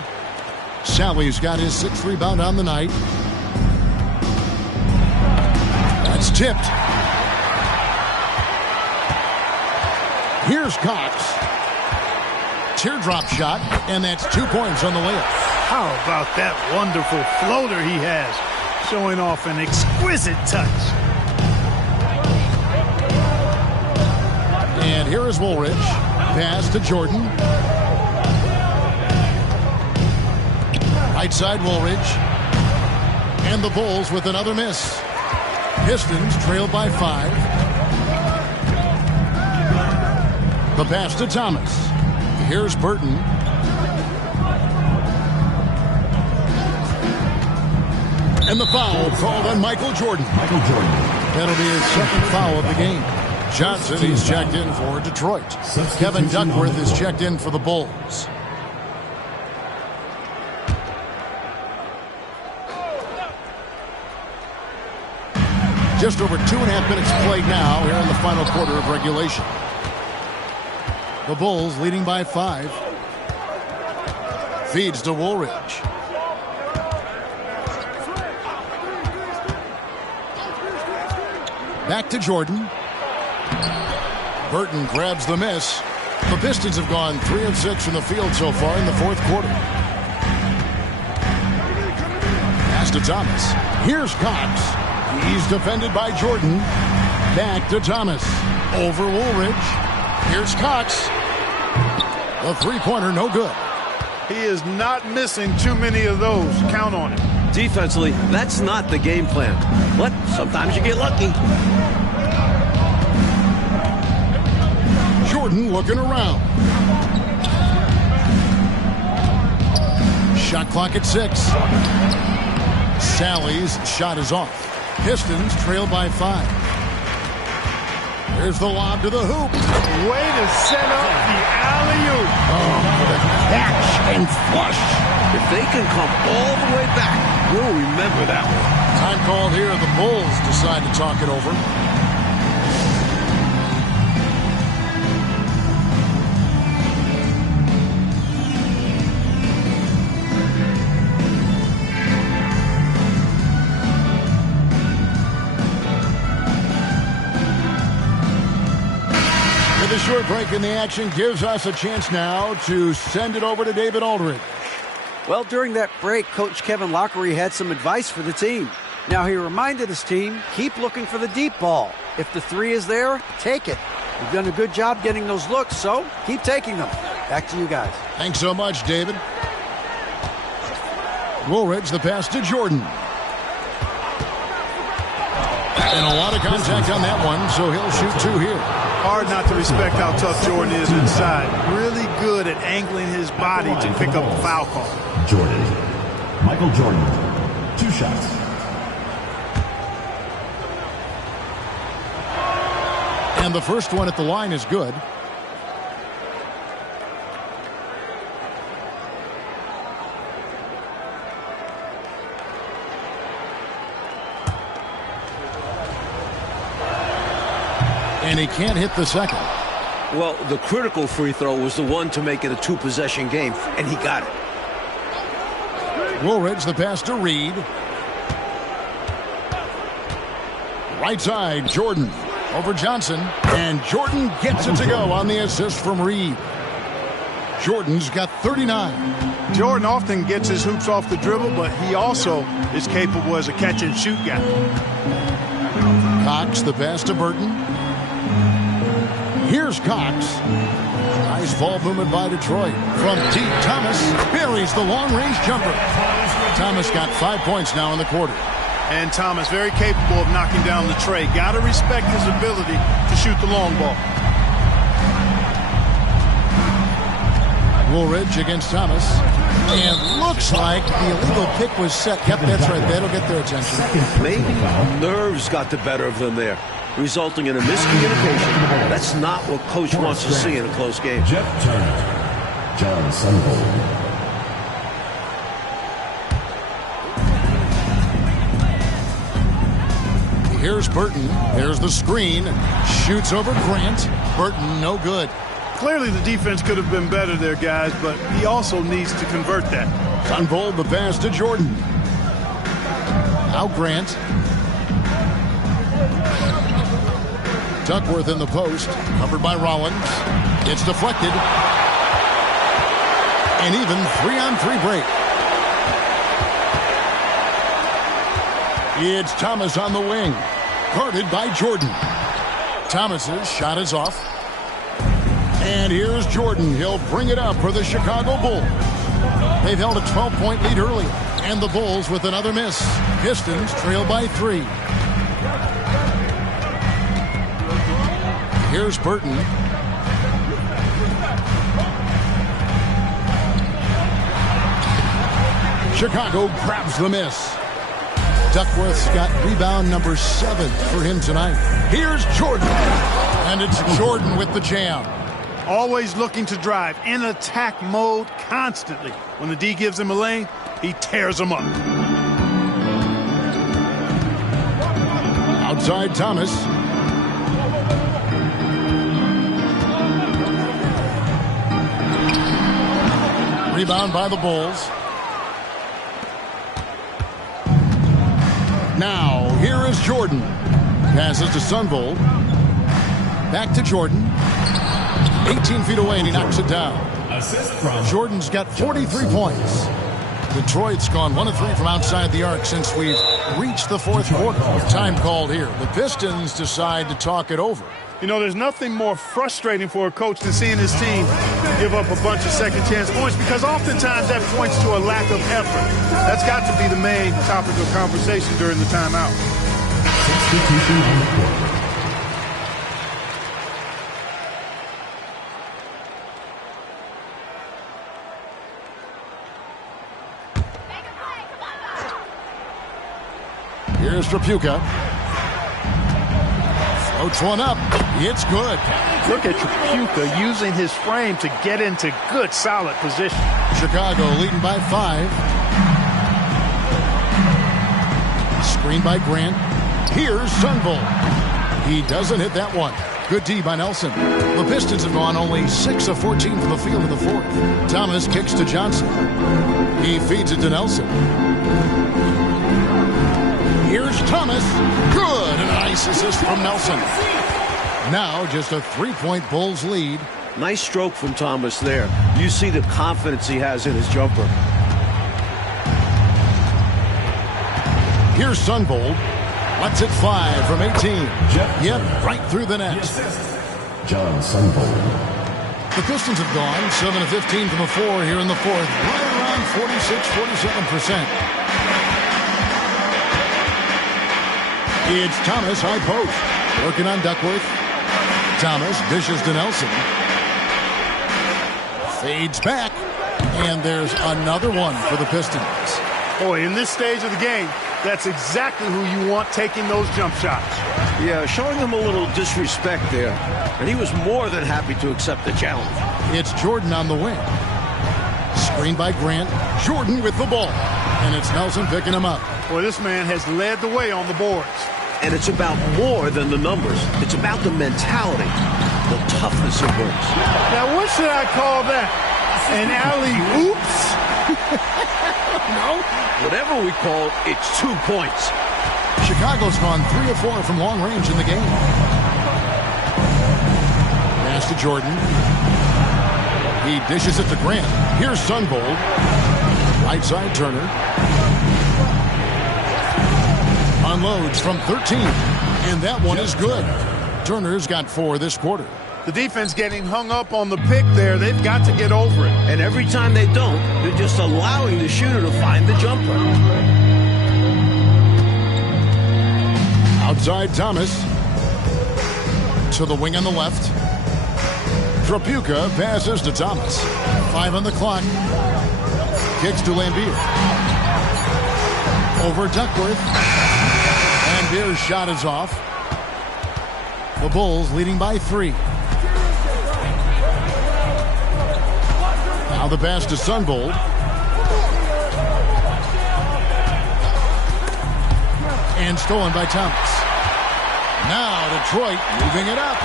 Sally's got his 6th rebound on the night. That's tipped. Here's Cox. Teardrop shot, and that's 2 points on the layup. How about that wonderful floater he has, showing off an exquisite touch. And here is Woolridge. Pass to Jordan. Right side Woolridge. And the Bulls with another miss. Pistons trailed by 5. The pass to Thomas. Here's Burton. And the foul called on Michael Jordan. That'll be his 2nd foul of the game. Johnson, he's checked in for Detroit. Kevin Duckworth is checked in for the Bulls. Just over 2.5 minutes played now here in the final quarter of regulation. The Bulls leading by 5. Feeds to Woolridge. Back to Jordan. Burton grabs the miss. The Pistons have gone 3 of 6 from the field so far in the 4th quarter. Pass to Thomas. Here's Cox. He's defended by Jordan. Back to Thomas. Over Woolridge. Here's Cox. The 3-pointer, no good. He is not missing too many of those. Count on it. Defensively, that's not the game plan. But sometimes you get lucky. Jordan looking around. Shot clock at 6. Sally's shot is off. Pistons trail by 5. There's the lob to the hoop. Way to set up the alley-oop. Oh, the catch and flush. If they can come all the way back, we'll remember that one. Time called here. The Bulls decide to talk it over. The short break in the action gives us a chance now to send it over to David Aldridge. Well, during that break, Coach Kevin Lockery had some advice for the team. Now, he reminded his team, keep looking for the deep ball. If the 3 is there, take it. You've done a good job getting those looks, so keep taking them. Back to you guys. Thanks so much, David. Woolridge, the pass to Jordan. And a lot of contact on that one, so he'll shoot 2 here. Hard not to respect how tough Jordan is inside. Really good at angling his body to pick up the foul call. Michael Jordan, 2 shots. And the first one at the line is good. And he can't hit the second. Well, the critical free throw was the one to make it a 2-possession game, and he got it. Woolridge, the pass to Reed. Right side, Jordan over Johnson. And Jordan gets it to go on the assist from Reed. Jordan's got 39. Jordan often gets his hoops off the dribble, but he also is capable as a catch-and-shoot guy. Cox, the pass to Burton. Here's Cox. Nice ball movement by Detroit. From deep, Thomas buries the long-range jumper. Thomas got 5 points now in the quarter. And Thomas very capable of knocking down the tray. Got to respect his ability to shoot the long ball. Woolridge against Thomas. And looks like the illegal pick was set. Yep, that's right. That'll get their attention. Maybe nerves got the better of them there, resulting in a miscommunication. That's not what coach wants to see in a close game. Jeff Turner, Jon Sundvold. Here's Burton. There's the screen. Shoots over Grant. Burton, no good. Clearly the defense could have been better there, guys, but he also needs to convert that. Sundvold, the pass to Jordan. Now Grant. Duckworth in the post. Covered by Rollins. It's deflected. And even 3-on-3 break. It's Thomas on the wing. Guarded by Jordan. Thomas's shot is off. And here's Jordan. He'll bring it up for the Chicago Bulls. They've held a 12-point lead early. And the Bulls with another miss. Pistons trail by 3. Here's Burton. Chicago grabs the miss. Duckworth's got rebound number 7 for him tonight. Here's Jordan. And it's Jordan with the jam. Always looking to drive in attack mode constantly. When the D gives him a lane, he tears them up. Outside Thomas. Rebound by the Bulls. Now, here is Jordan. Passes to Sundvold. Back to Jordan. 18 feet away, and he knocks it down. Jordan's got 43 points. Detroit's gone 1 of 3 from outside the arc since we've reached the 4th quarter. Time called here. The Pistons decide to talk it over. You know, there's nothing more frustrating for a coach than seeing his team give up a bunch of second-chance points, because oftentimes that points to a lack of effort. That's got to be the main topic of conversation during the timeout. Here's Tripucka. Floats one up. It's good. Look at Tripucka using his frame to get into good, solid position. Chicago leading by 5. Screen by Grant. Here's Sundvold. He doesn't hit that one. Good D by Nelson. The Pistons have gone only 6 of 14 from the field in the 4th. Thomas kicks to Johnson. He feeds it to Nelson. Here's Thomas. Good. And a nice assist from Nelson. Now just a 3-point Bulls lead. Nice stroke from Thomas there. You see the confidence he has in his jumper. Here's Sundvold. Lets it fly from 18. Yep, right through the net. Jon Sundvold. The Pistons have gone 7 of 15 from the floor here in the 4th. Right around 46-47%. It's Thomas, high post. Working on Duckworth. Thomas dishes to Nelson. Fades back. And there's another one for the Pistons. Boy, in this stage of the game, that's exactly who you want taking those jump shots. Yeah, showing him a little disrespect there. And he was more than happy to accept the challenge. It's Jordan on the wing. Screen by Grant. Jordan with the ball. And it's Nelson picking him up. Boy, this man has led the way on the boards. And it's about more than the numbers. It's about the mentality, the toughness it brings. Now, what should I call that? An alley-oops? No. Whatever we call it, it's 2 points. Chicago's gone 3 of 4 from long range in the game. Pass to Jordan. He dishes it to Grant. Here's Sundvold. Right side Turner. Unloads from 13. And that one is good. Turner's got 4 this quarter. The defense getting hung up on the pick there. They've got to get over it. And every time they don't, they're just allowing the shooter to find the jumper. Outside Thomas. To the wing on the left. Tripucka passes to Thomas. 5 on the clock. Kicks to Lambeer. Over Duckworth. Lambier's shot is off. The Bulls leading by 3. Now the pass to Sundvold. And stolen by Thomas. Now Detroit moving it up.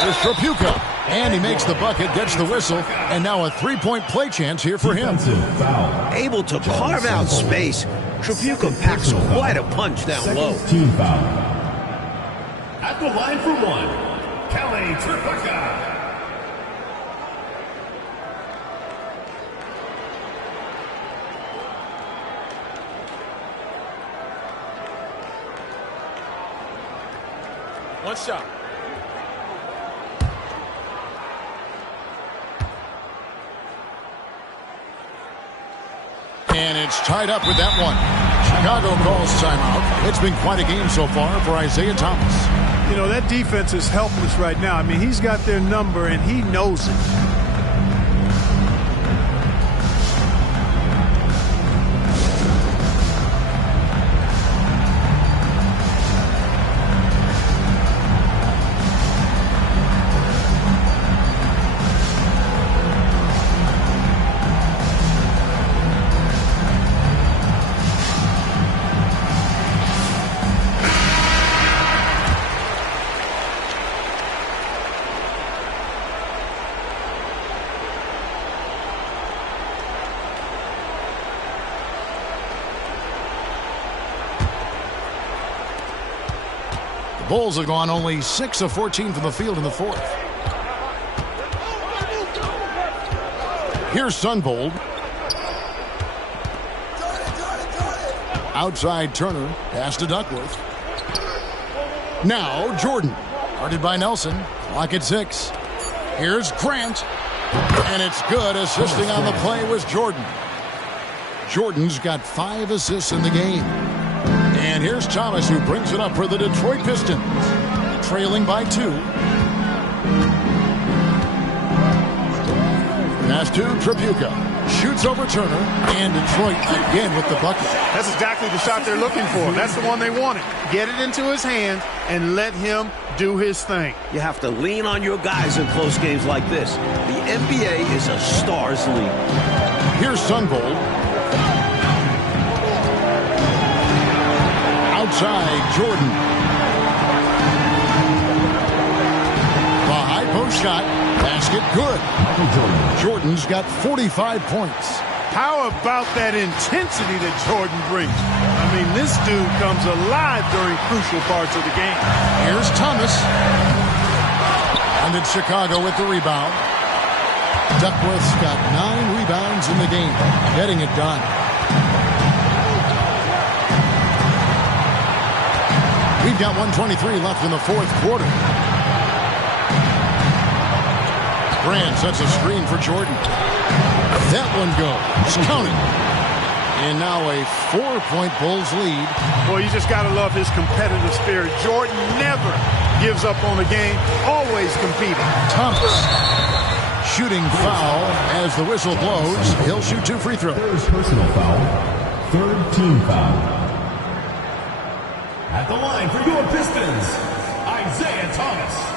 Here's Tripucka. And he makes the bucket, gets the whistle, and now a 3-point play chance here for him. Able to carve out space. Tripucka packs quite a punch down low. Team foul. At the line for one, Kelly Tripucka. One shot. And it's tied up with that one. Chicago calls timeout. It's been quite a game so far for Isiah Thomas. You know, that defense is helpless right now. I mean, he's got their number, and he knows it. Bulls have gone only 6 of 14 from the field in the fourth. Here's Sundvold. Outside Turner. Pass to Duckworth. Now Jordan. Guarded by Nelson. Clock at 6. Here's Grant. And it's good. Assisting on the play was Jordan. Jordan's got 5 assists in the game. And here's Thomas, who brings it up for the Detroit Pistons. Trailing by 2. Pass to Tripucka. Shoots over Turner. And Detroit again with the bucket. That's exactly the shot they're looking for. That's the one they wanted. Get it into his hand and let him do his thing. You have to lean on your guys in close games like this. The NBA is a stars league. Here's Sundvold. Outside Jordan. The high post shot. Basket good. Jordan's got 45 points. How about that intensity that Jordan brings? I mean, this dude comes alive during crucial parts of the game. Here's Thomas. And it's Chicago with the rebound. Duckworth's got 9 rebounds in the game, getting it done. We've got 1:23 left in the fourth quarter. Grant sets a screen for Jordan. That one goes. Counting. And now a 4-point Bulls lead. Well, you just got to love his competitive spirit. Jordan never gives up on a game, always competing. Thomas, shooting foul as the whistle blows. He'll shoot 2 free throws. Third personal foul. Third team foul. At the line for your Pistons, Isiah Thomas.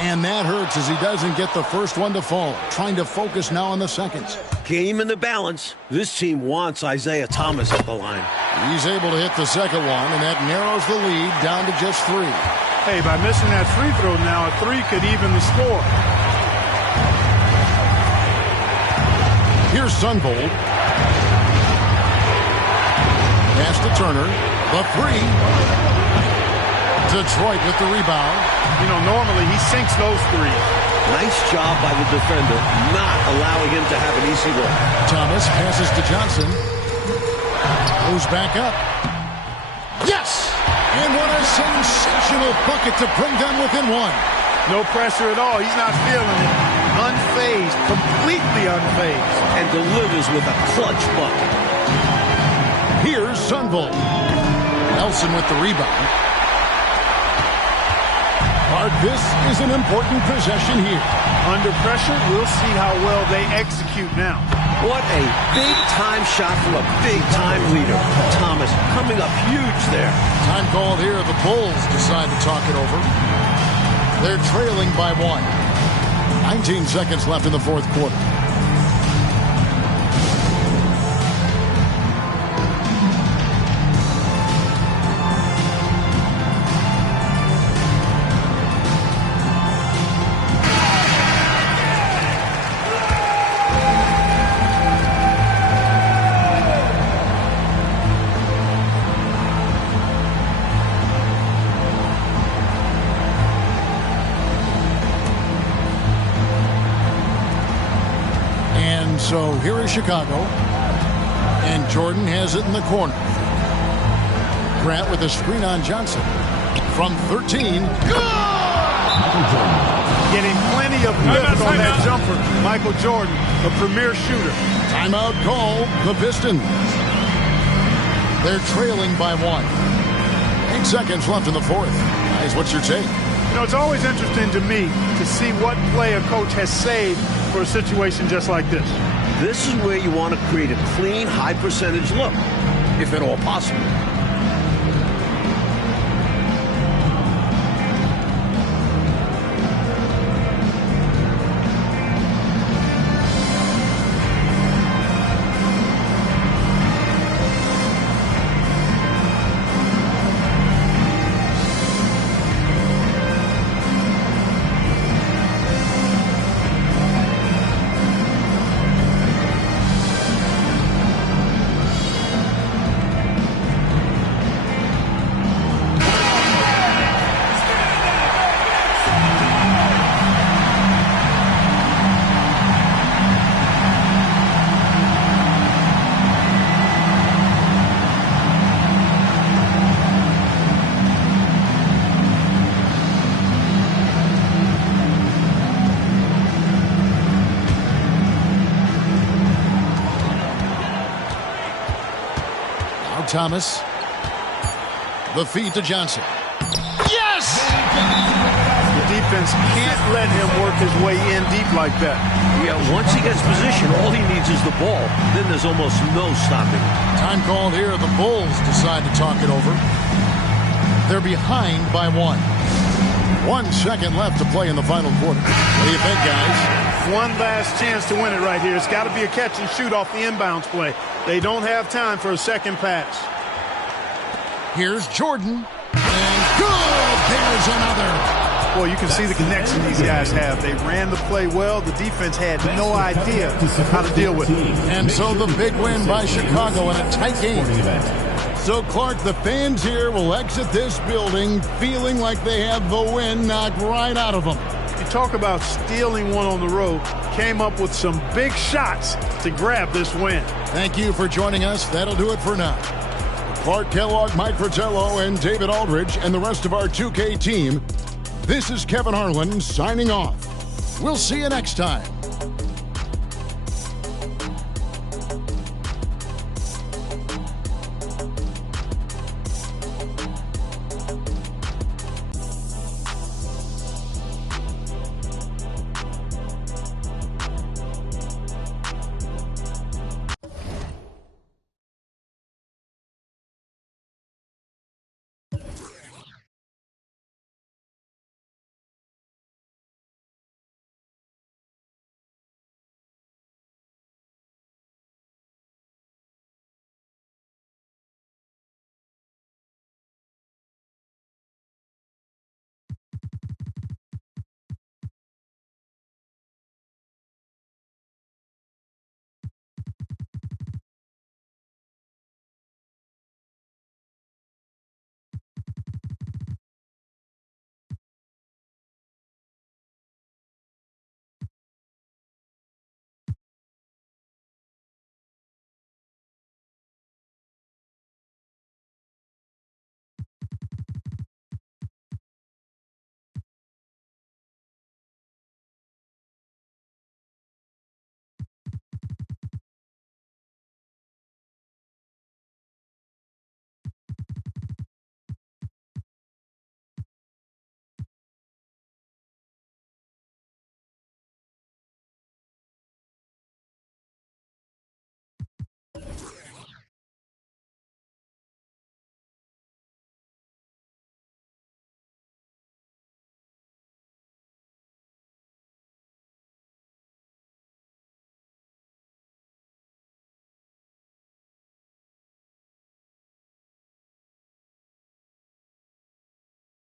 And that hurts as he doesn't get the first one to fall. Trying to focus now on the seconds. Game in the balance. This team wants Isiah Thomas at the line. He's able to hit the second one, and that narrows the lead down to just 3. Hey, by missing that free throw now, a 3 could even the score. Here's Sundvold. Pass to Turner. The 3. Detroit with the rebound. You know, normally he sinks those 3s. Nice job by the defender, not allowing him to have an easy look. Thomas passes to Johnson. Goes back up. Yes! And what a sensational bucket to bring them within 1. No pressure at all. He's not feeling it. Unfazed, completely unfazed. And delivers with a clutch bucket. Here's Sundvold. Nelson with the rebound. This is an important possession here. Under pressure, we'll see how well they execute now. What a big-time shot from a big-time leader. Thomas coming up huge there. Time called here. The Bulls decide to talk it over. They're trailing by 1. 19 seconds left in the fourth quarter. So here is Chicago, and Jordan has it in the corner. Grant with a screen on Johnson. From 13, good! Getting plenty of lift on that jumper. Michael Jordan, a premier shooter. Timeout call, the Pistons. They're trailing by 1. 8 seconds left in the fourth. Guys, what's your take? You know, it's always interesting to me to see what play a coach has saved for a situation just like this. This is where you want to create a clean, high-percentage look, if at all possible. Thomas. The feed to Johnson. Yes! The defense can't let him work his way in deep like that. Yeah, once he gets position, all he needs is the ball. Then there's almost no stopping. Time called here. The Bulls decide to talk it over. They're behind by 1. 1 second left to play in the final quarter. What do you think, guys? One last chance to win it right here. It's got to be a catch and shoot off the inbounds play. They don't have time for a second pass. Here's Jordan. And good! There's another. Boy, you can see the connection these guys have. They ran the play well. The defense had no idea how to deal with it. And so the big win by Chicago in a tight game. So, Clark, the fans here will exit this building feeling like they have the win knocked right out of them. You talk about stealing one on the road. Came up with some big shots to grab this win. Thank you for joining us. That'll do it for now. Clark Kellogg, Mike Fratello, and David Aldridge, and the rest of our 2K team, This is Kevin Harlan signing off. We'll see you next time